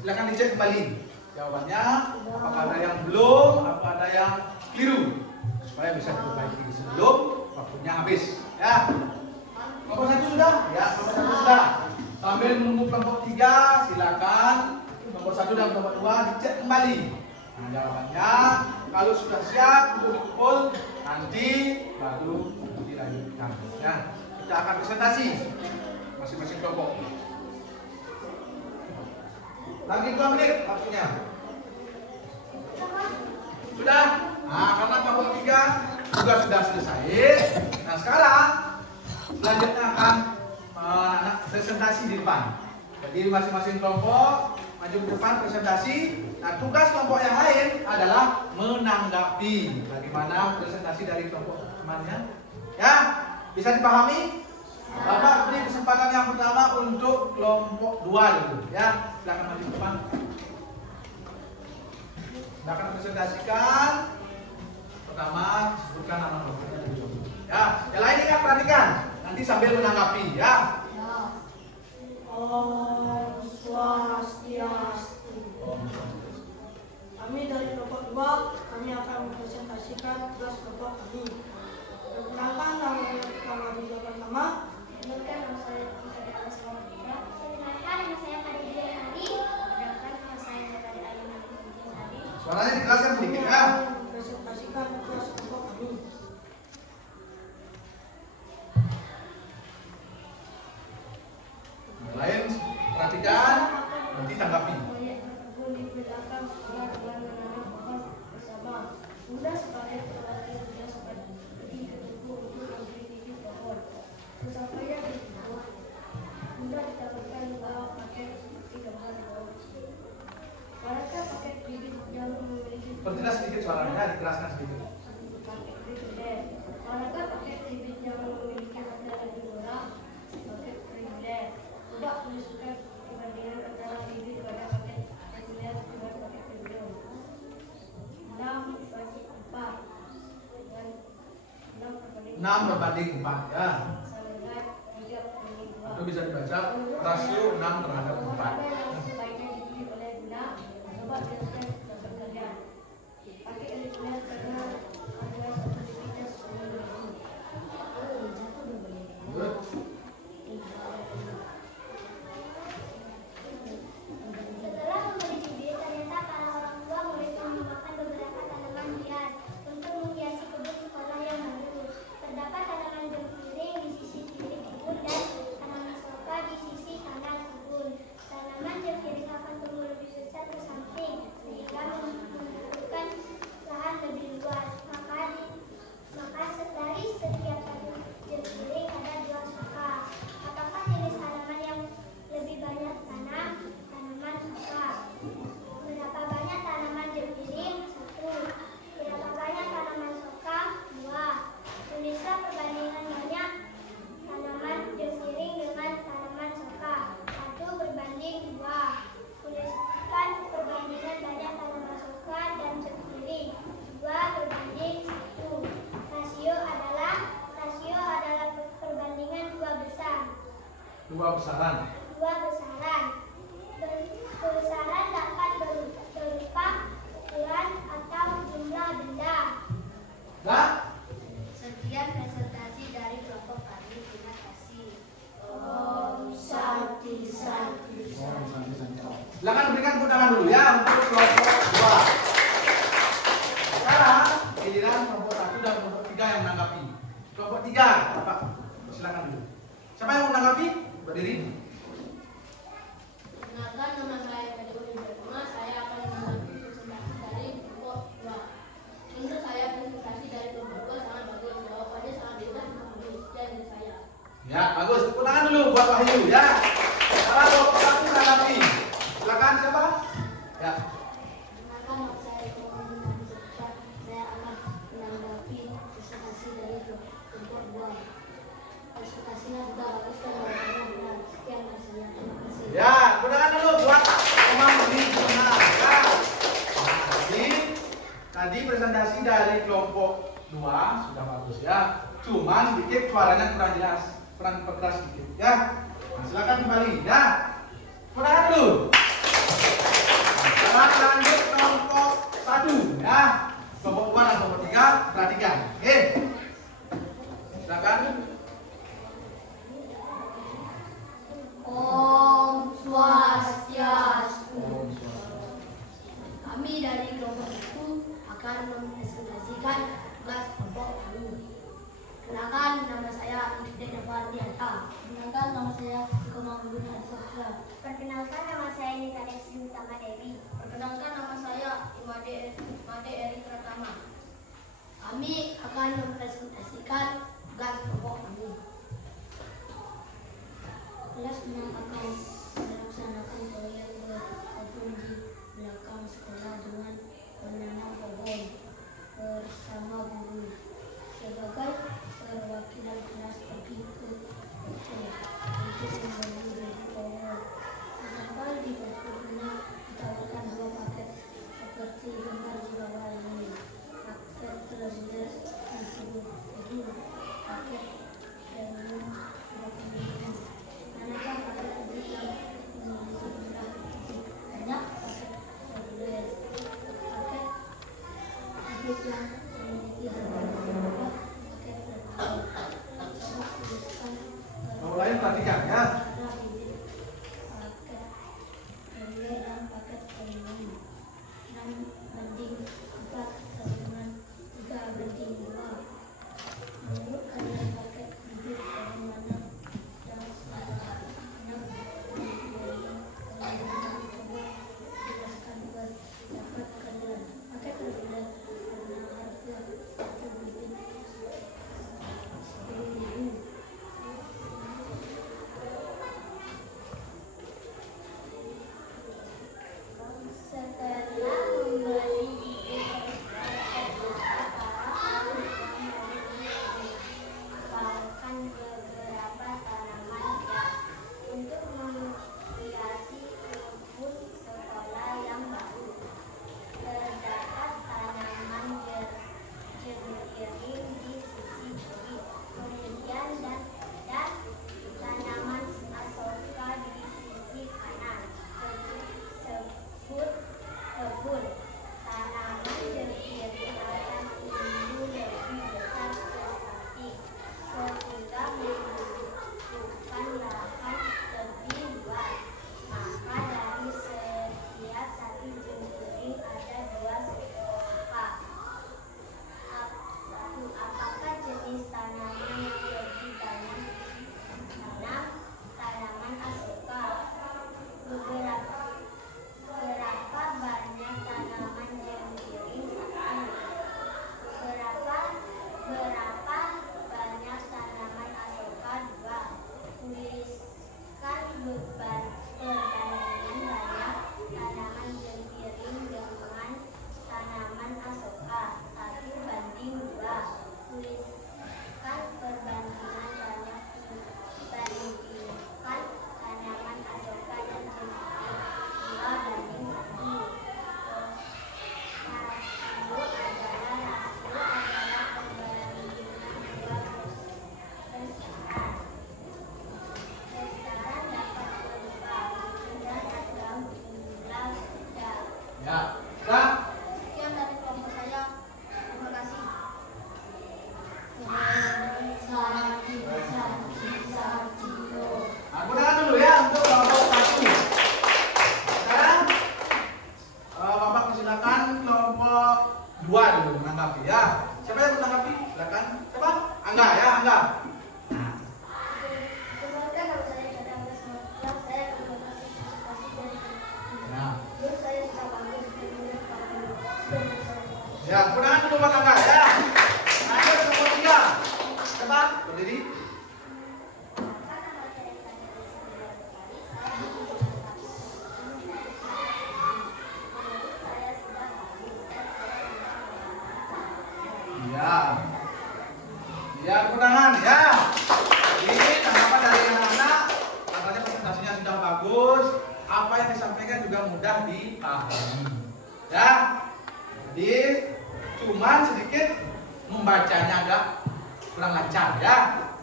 Silakan dicek kembali jawabannya. Apakah ada yang belum? Apa ada yang keliru? Supaya bisa diperbaiki sebelum waktunya habis. Ya. Kelompok 1 sudah? Ya, kelompok 1 sudah. Sambil menunggu kelompok 3, silakan kelompok 1 dan kelompok 2 dicek kembali. Nah, jawabannya kalau sudah siap untuk dikumpul, nanti baru dilanjutkan. Ya. Kita akan presentasi masing-masing kelompok. Lagi 2 menit waktunya. Sudah? Nah, karena kelompok 3 juga sudah selesai. Nah, sekarang selanjutnya akan presentasi di depan. Jadi masing-masing kelompok maju ke depan presentasi. Nah, tugas kelompok yang lain adalah menanggapi bagaimana presentasi dari kelompok temannya. Ya, bisa dipahami? Bapak beri kesempatan yang pertama untuk kelompok 2 dulu, ya. Silakan maju ke depan. Silakan presentasikan. Pertama, sebutkan nama kelompoknya dulu. Ya, yang lain ingat perhatikan. Nanti sambil menanggapi, ya. Om Swastiastu. Kami dari kelompok 2, kami akan mempresentasikan tugas kelompok kami. Perkenalkan, nama saya pertama di jawaban nama. Perkenalkan, nama saya Ika Asma. Perkenalkan, nama saya Khadijah Hari. Perkenalkan, nama saya Nuradi Ayana Hari. Suaranya dikeraskan sedikit, ya. Presentasikan tugas kelompok kami. Yang lain perhatikan, nanti tanggapi. Proyek berkebun di belakang sekolah dengan menanam pohon bersama. Mudah sebagai keluarga mudah seperti pergi ke kebun untuk membeli bibit pohon. Sesampainya di kebun, mudah didapatkan bawa paket seperti gambar di bawah. Manakah paket bibit yang memiliki Perjelas sedikit suaranya, dikeraskan sedikit. paket privilege? Manakah paket bibit yang memiliki harga lebih murah? Paket privilege. Coba menunjukkan perbandingan antara bibit pada paket reguler dengan paket premium. 6/4 dan 6/4, ya. sama dengan 3/2. Itu bisa dibaca rasio 6/4. Mana yang sebaiknya dibeli oleh guna? Coba jelaskan kepada kalian. Pakai reguler karena harga satu bibitnya 10.000. Good. Setelah membeli bibit, ternyata para orang tua mulai menambahkan beberapa tanaman hias untuk menghiasi kebun sekolah yang baru. Terdapat tanaman Dua besaran. Dua besaran. Besaran dapat berupa ukuran atau jumlah benda. Nah, Sekian presentasi dari kelompok kami. Terima kasih. silakan berikan tepuk tangan dulu ya untuk kelompok 2. Sekarang giliran kelompok 1 dan kelompok 3 yang menanggapi. Kelompok 3, Bapak, silakan dulu. Siapa yang mau menanggapi? Berdiri. Perkenalkan, nama saya Fadil Hidayatullah. Saya akan menanggapi presentasi dari kelompok 2. Menurut saya presentasi dari kelompok 2 sangat bagus. Jawabannya sangat mudah memahami dan saya. Ya, bagus. Tepuk tangan dulu buat Wahyu ya. Sekarang kelompok 1 menanggapi. Silakan siapa? Ya. Perkenalkan, nama saya Iqbal Nabi Zafar. Saya akan menanggapi presentasi dari kelompok 2. Presentasinya sudah bagus dan jawabannya benar. Sekian dari saya. Terima kasih. Ya, tepuk tangan dulu buat Omang di benar. Ya. Tadi presentasi dari kelompok 2 sudah bagus ya. Cuman sedikit suaranya kurang jelas, kurang keras sedikit ya. Nah, silakan kembali ya. Tepuk tangan dulu. Sekarang lanjut kelompok 1 ya. Kelompok 2 dan kelompok 3 perhatikan. Oke. Silakan. Om Swastiastu. Kami dari kelompok itu akan mempresentasikan tugas kelompok kami. Kenalkan, nama saya Ibnu Fardianta. Kenalkan, nama saya Kemanggun Asofra. Perkenalkan, nama saya Nita Desi Utama Dewi. Perkenalkan, nama saya Imade Eri Pratama. Kami akan mempresentasikan tugas kelompok kami. Kelas 6 akan melaksanakan proyek berkebun di belakang sekolah dengan menanam pohon bersama guru. Sebagai perwakilan kelas pergi ke hotel untuk membeli pohon. Sesampai di perkebunan ditawarkan 2 paket seperti gambar di bawah ini. Paket terlebih dahulu paket premium dokumen. Manakah paket publik yang memiliki jumlah banyak? Paket reguler. Paket publik yang memiliki harga murah. Paket reguler. Coba tuliskan Mulai perhatikan ya. ada bibit paket reguler dan paket premium. 6:4 dengan 3:2. Menurut kalian paket bibit yang mana yang salah? 6 coba jelaskan pendapat kalian. Paket reguler karena harga satu bibit 10.000.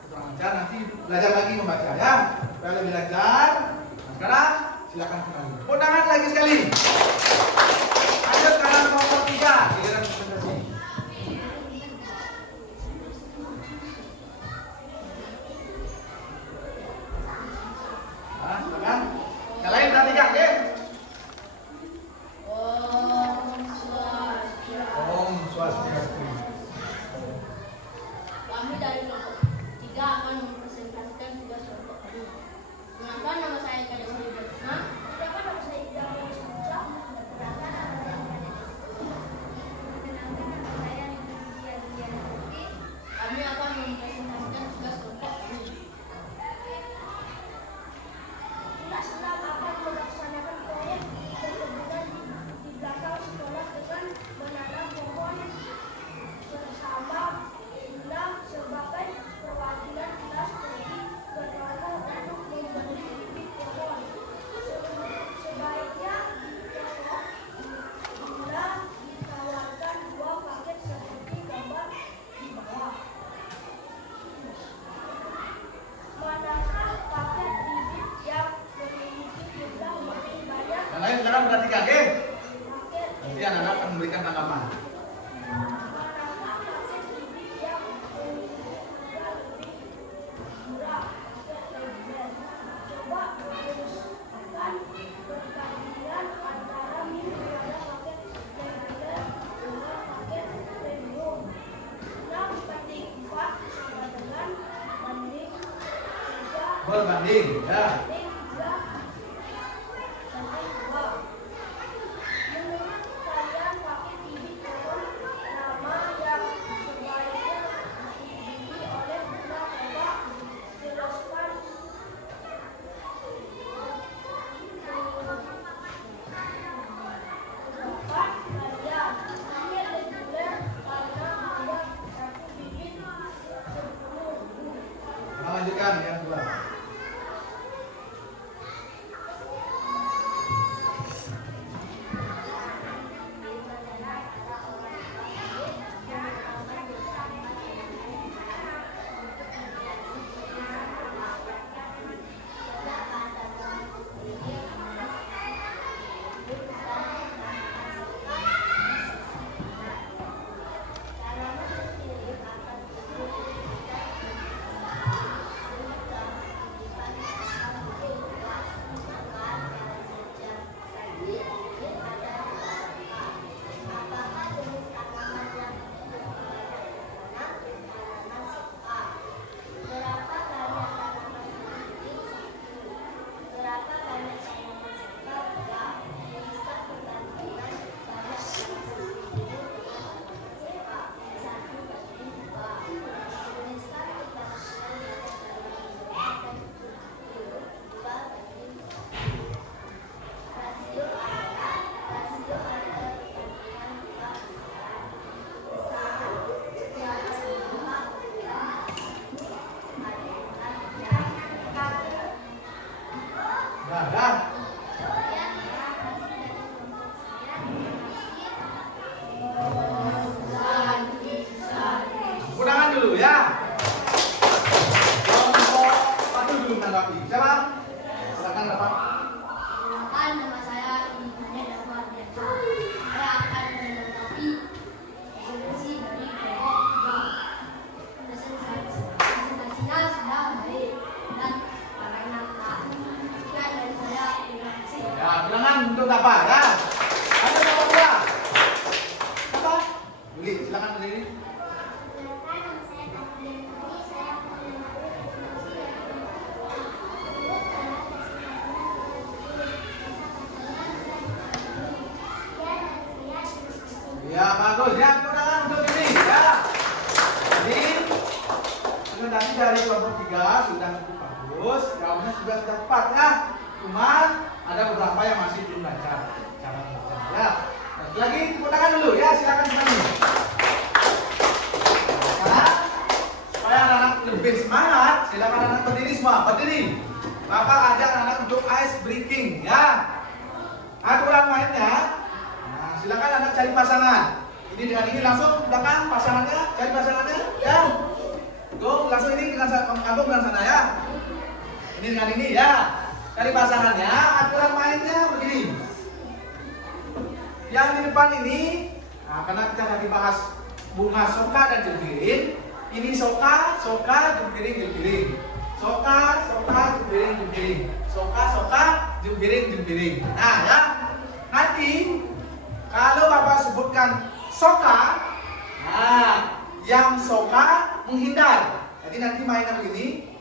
Kurang ajar, nanti belajar lagi membaca ya. Supaya lebih lancar. Nah, sekarang silakan kembali. Tepuk tangan lagi sekali. Lanjut sekarang nomor 3, giliran presentasi. Nah, silakan. Yang lain perhatikan, oke? Om Swastiastu. Kami dari kelompok 3 akan mempresentasikan tugas kelompok kami. Kenapa nama saya Kadek Sribatsma? Kenapa nama saya tidak mau sekolah? Kenapa nama saya tidak Kenapa nama saya Dia Putri? Kami akan mempresentasikan tugas kelompok kami. Kita senang akan melaksanakan proyek perkebunan di belakang sekolah dengan menanam pohon bersama guna sebagai perwakilan kelas pergi ke toko untuk membeli bibit pohon. Sebaiknya di toko guna ditawarkan 2 paket seperti gambar di bawah. Manakah paket bibit yang memiliki jumlah lebih banyak? Yang lain sekarang perhatikan, oke? Paket Nanti anak-anak akan memberikan tanggapan. manakah paket bibit yang memiliki harga lebih murah? Paket reguler. Coba merumuskan perbandingan antara pada paket reguler dengan paket premium. 6 banding 4 sama dengan banding 3 Berbanding, ya. banding 3 banding 2. Menurut kalian paket bibit pohon nama yang sebaiknya dibeli oleh Bunda Coba jelaskan. Pendapat kalian ini reguler karena ada 1 bibit 10.000. Nah, lanjutkan yang kedua. Dah. Tepuk tangan dulu ya. Kelompok 1 dulu menanggapi. Siapa? Silakan Bapak. Perkenalkan, nama saya Ibnu Dawar Biasa. Saya akan menanggapi presentasi dari kelompok 3. Presentasinya sudah baik dan karena sekian dari saya. Terima kasih. Ya, bilangan untuk apa ya? Ada nomor 2. Apa? Yuli, silakan berdiri. Perkenalkan, nama saya Kartini. Saya akan mengambil presentasi dari kelompok 2. Ya, bagus ya. Tepuk tangan untuk ini ya. Ini presentasi dari kelompok 3 sudah cukup bagus. Jawabnya sudah tepat ya. Cuman ada beberapa yang masih belum baca cara membaca ya. Nah, lagi tepuk tangan dulu ya. Silakan kembali. Sekarang supaya anak-anak lebih semangat, silakan anak berdiri semua. Berdiri. Bapak ajak anak untuk ice breaking ya. Aturan mainnya. Nah, silakan anak cari pasangan. Ini dengan ini langsung belakang pasangannya, cari pasangannya ya. Go, langsung ini dengan Agung dengan sana ya. Ini dengan ini ya. Cari pasangannya, aturan mainnya begini. Yang di depan ini, nah, karena kita tadi bahas bunga soka dan jempiring, ini soka, jempiring, jempiring. Soka, jempiring, jempiring. Soka, jempiring, jempiring. Nah ya, nanti kalau Bapak sebutkan soka, nah yang soka menghindar. Jadi nanti mainan begini,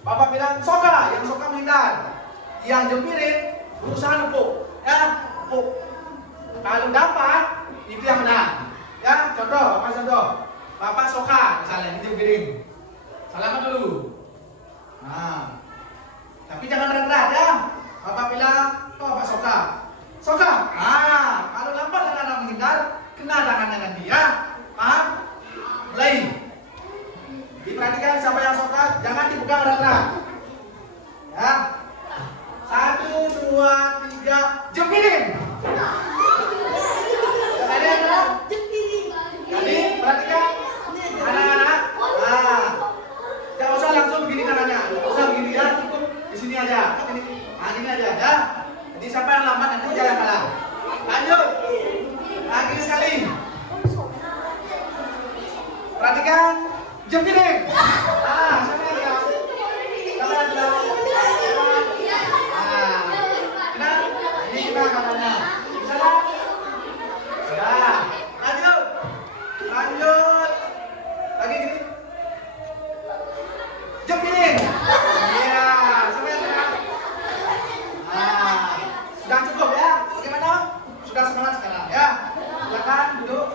Bapak bilang soka, yang soka menghindar. Yang jempiring berusaha nupuk, ya nupuk. Kalau dapat itu yang menang. Ya, contoh, Bapak soka misalnya ini jempiring. Salaman dulu. Nah, tapi jangan rendah ya. Bapak bilang, oh Bapak soka. Ah, kalau lambat dan anak menghindar, kena tangannya nanti ya. Paham? Mulai. Diperhatikan siapa yang soka, jangan dibuka rendah. Ya. 1, 2, 3, jempiring. Jadi perhatikan anak-anak. Nah, jangan usah langsung begini tangannya, usah begini ya, cukup di sini aja. Ini aja ya. Jadi siapa yang lambat nanti dia yang kalah. Lanjut. Lagi sekali. Perhatikan jempiring. Ah, siapa yang bilang? Siapa yang bilang? Ini kita katanya. Salah. Ya. Lanjut. Lagi gini. Jempiring. Iya, siapa yang bilang? Nah, sudah cukup ya. Bagaimana? Sudah semangat sekarang ya. Silakan duduk.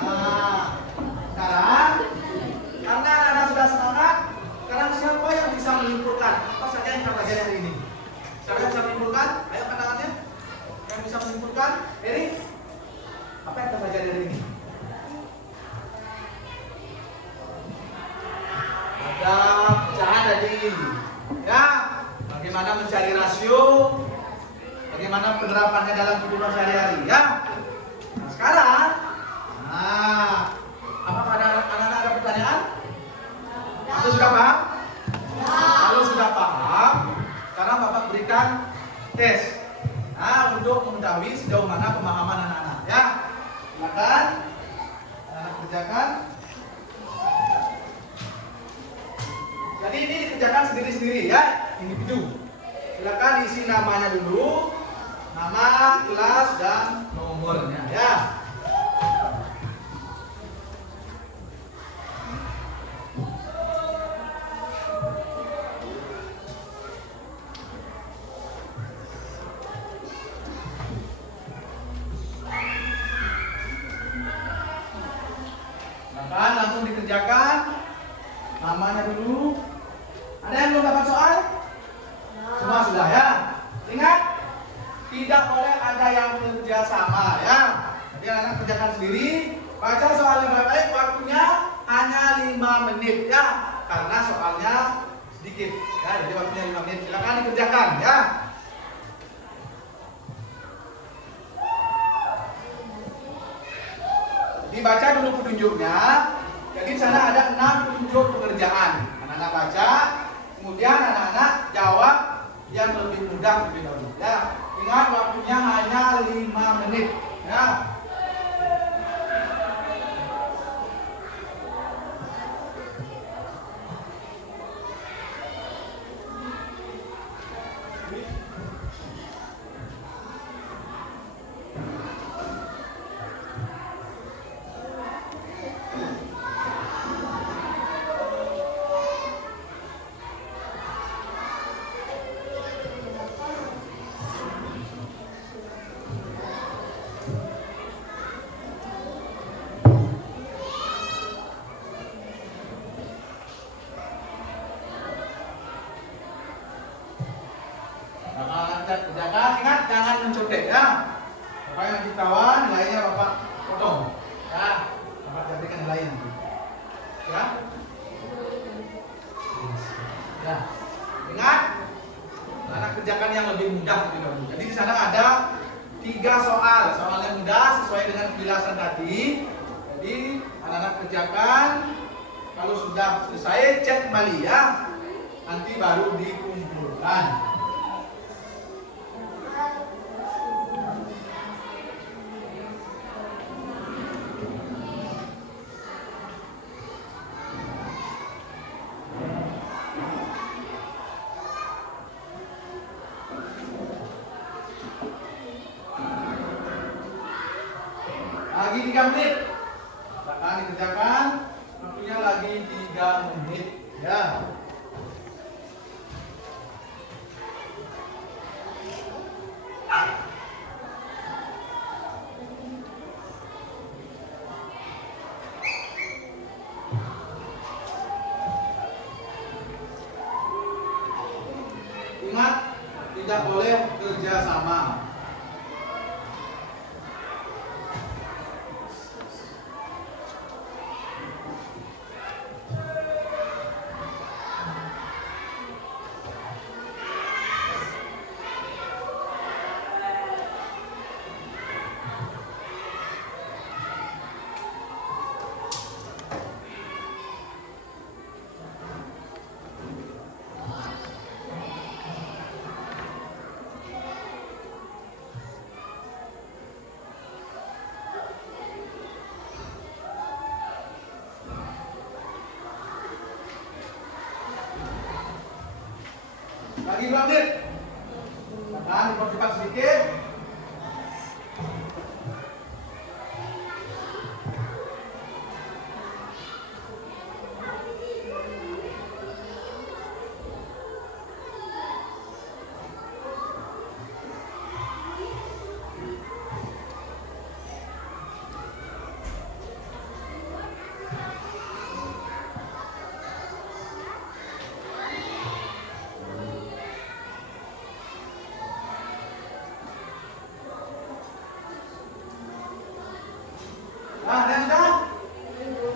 Nah, sekarang karena anak sudah semangat, sekarang siapa yang bisa menyimpulkan apa saja yang kita pelajari hari ini? Siapa yang bisa menyimpulkan? Ayo pandangannya. Yang bisa menyimpulkan? Eri, apa yang kita pelajari hari ini? Ada pecahan tadi, ya. Bagaimana mencari rasio? Bagaimana penerapannya dalam kehidupan sehari-hari, ya. Nah, sekarang, apakah anak-anak ada pertanyaan? Atau sudah paham? Kalau sudah paham, sekarang Bapak berikan tes. Nah, untuk mengetahui sejauh mana pemahaman anak-anak, ya. Silakan anak kerjakan. Jadi ini dikerjakan sendiri-sendiri ya, individu. Silakan isi namanya dulu, nama, kelas, dan nomornya ya. Silakan langsung dikerjakan namanya dulu. Ada yang belum dapat soal? Semua sudah ya. Ingat, tidak boleh ada yang kerja sama ya. Jadi anak kerjakan sendiri. Baca soalnya baik-baik, waktunya hanya 5 menit ya. Karena soalnya sedikit ya. Jadi waktunya 5 menit. Silakan dikerjakan ya. Dibaca dulu petunjuknya. Jadi di sana ada 6 petunjuk pengerjaan. Anak-anak baca. Kemudian anak-anak jawab yang lebih mudah lebih dahulu. Ya, ingat waktunya hanya 5 menit. Ya. Kerjakan, ingat jangan mencontek ya. Bapak yang kawan, nilainya Bapak potong. Ya, Bapak jadikan nilai nanti. Ya. Ya. Ingat, anak kerjakan yang lebih mudah lebih dahulu. Jadi di sana ada 3 soal. Soal yang mudah sesuai dengan penjelasan tadi. Jadi anak-anak kerjakan Kalau sudah selesai cek kembali ya. Nanti baru dikumpulkan. Lagi 3 menit. Akan dikerjakan. Waktunya lagi 3 menit ya. Ingat, tidak boleh kerja sama. Lagi 2 menit. Akan dipercepat sedikit. Nah, yang sudah?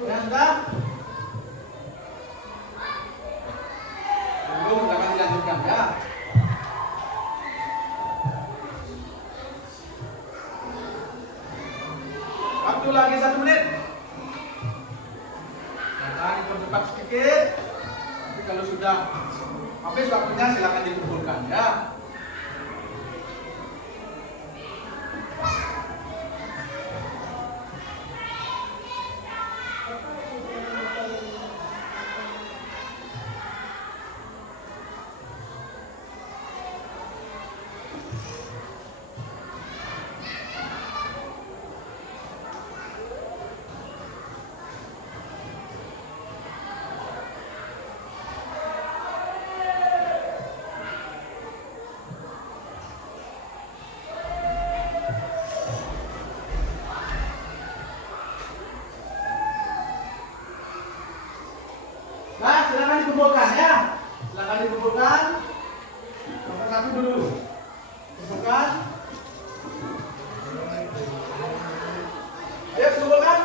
Yang sudah? Belum, akan dilanjutkan ya. Waktu lagi 1 menit. Nah, dipercepat sedikit. Tapi kalau sudah habis waktunya silakan dikumpulkan ya. Nah, silakan dikumpulkan ya. Silakan dikumpulkan. Nomor 1 dulu. Kumpulkan. Ayo kumpulkan.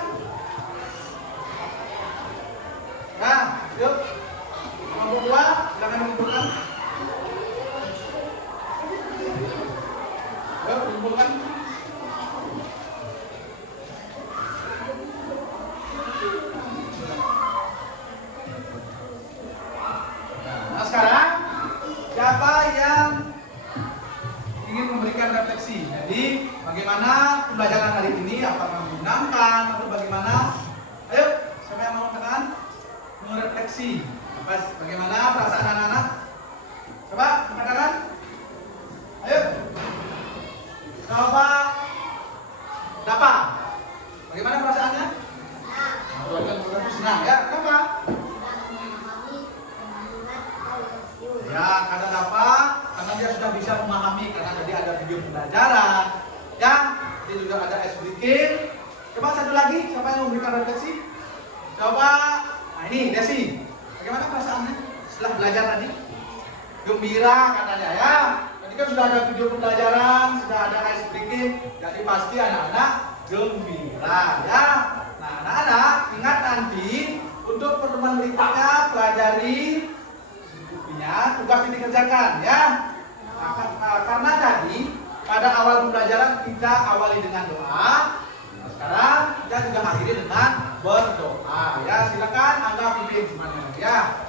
Nah, yuk. Nomor 2, silakan dikumpulkan. Yuk, kumpulkan. Nah, sekarang siapa yang ingin memberikan refleksi? Jadi, bagaimana pembelajaran hari ini? Apakah menyenangkan atau bagaimana? Ayo, siapa yang mau katakan? Merefleksi. Bagaimana perasaan anak-anak? Coba katakan. Ayo. Coba dapat. Bagaimana perasaannya? Senang ya. Kenapa? Ya, karena dapat, karena dia sudah bisa memahami, karena tadi ada video pembelajaran, ya, dia juga ada ice breaking. Coba satu lagi, siapa yang memberikan refleksi? Coba, nah ini Desi, bagaimana perasaannya setelah belajar tadi? Gembira katanya ya. Tadi kan sudah ada video pembelajaran, sudah ada ice breaking, jadi pasti anak-anak gembira ya. Nah, anak-anak ingat nanti untuk pertemuan berikutnya pelajari tugas yang dikerjakan ya. Karena tadi pada awal pembelajaran kita awali dengan doa. Nah, sekarang kita kita juga akhiri dengan berdoa. Ya, silakan anggap pimpin semuanya. Ya.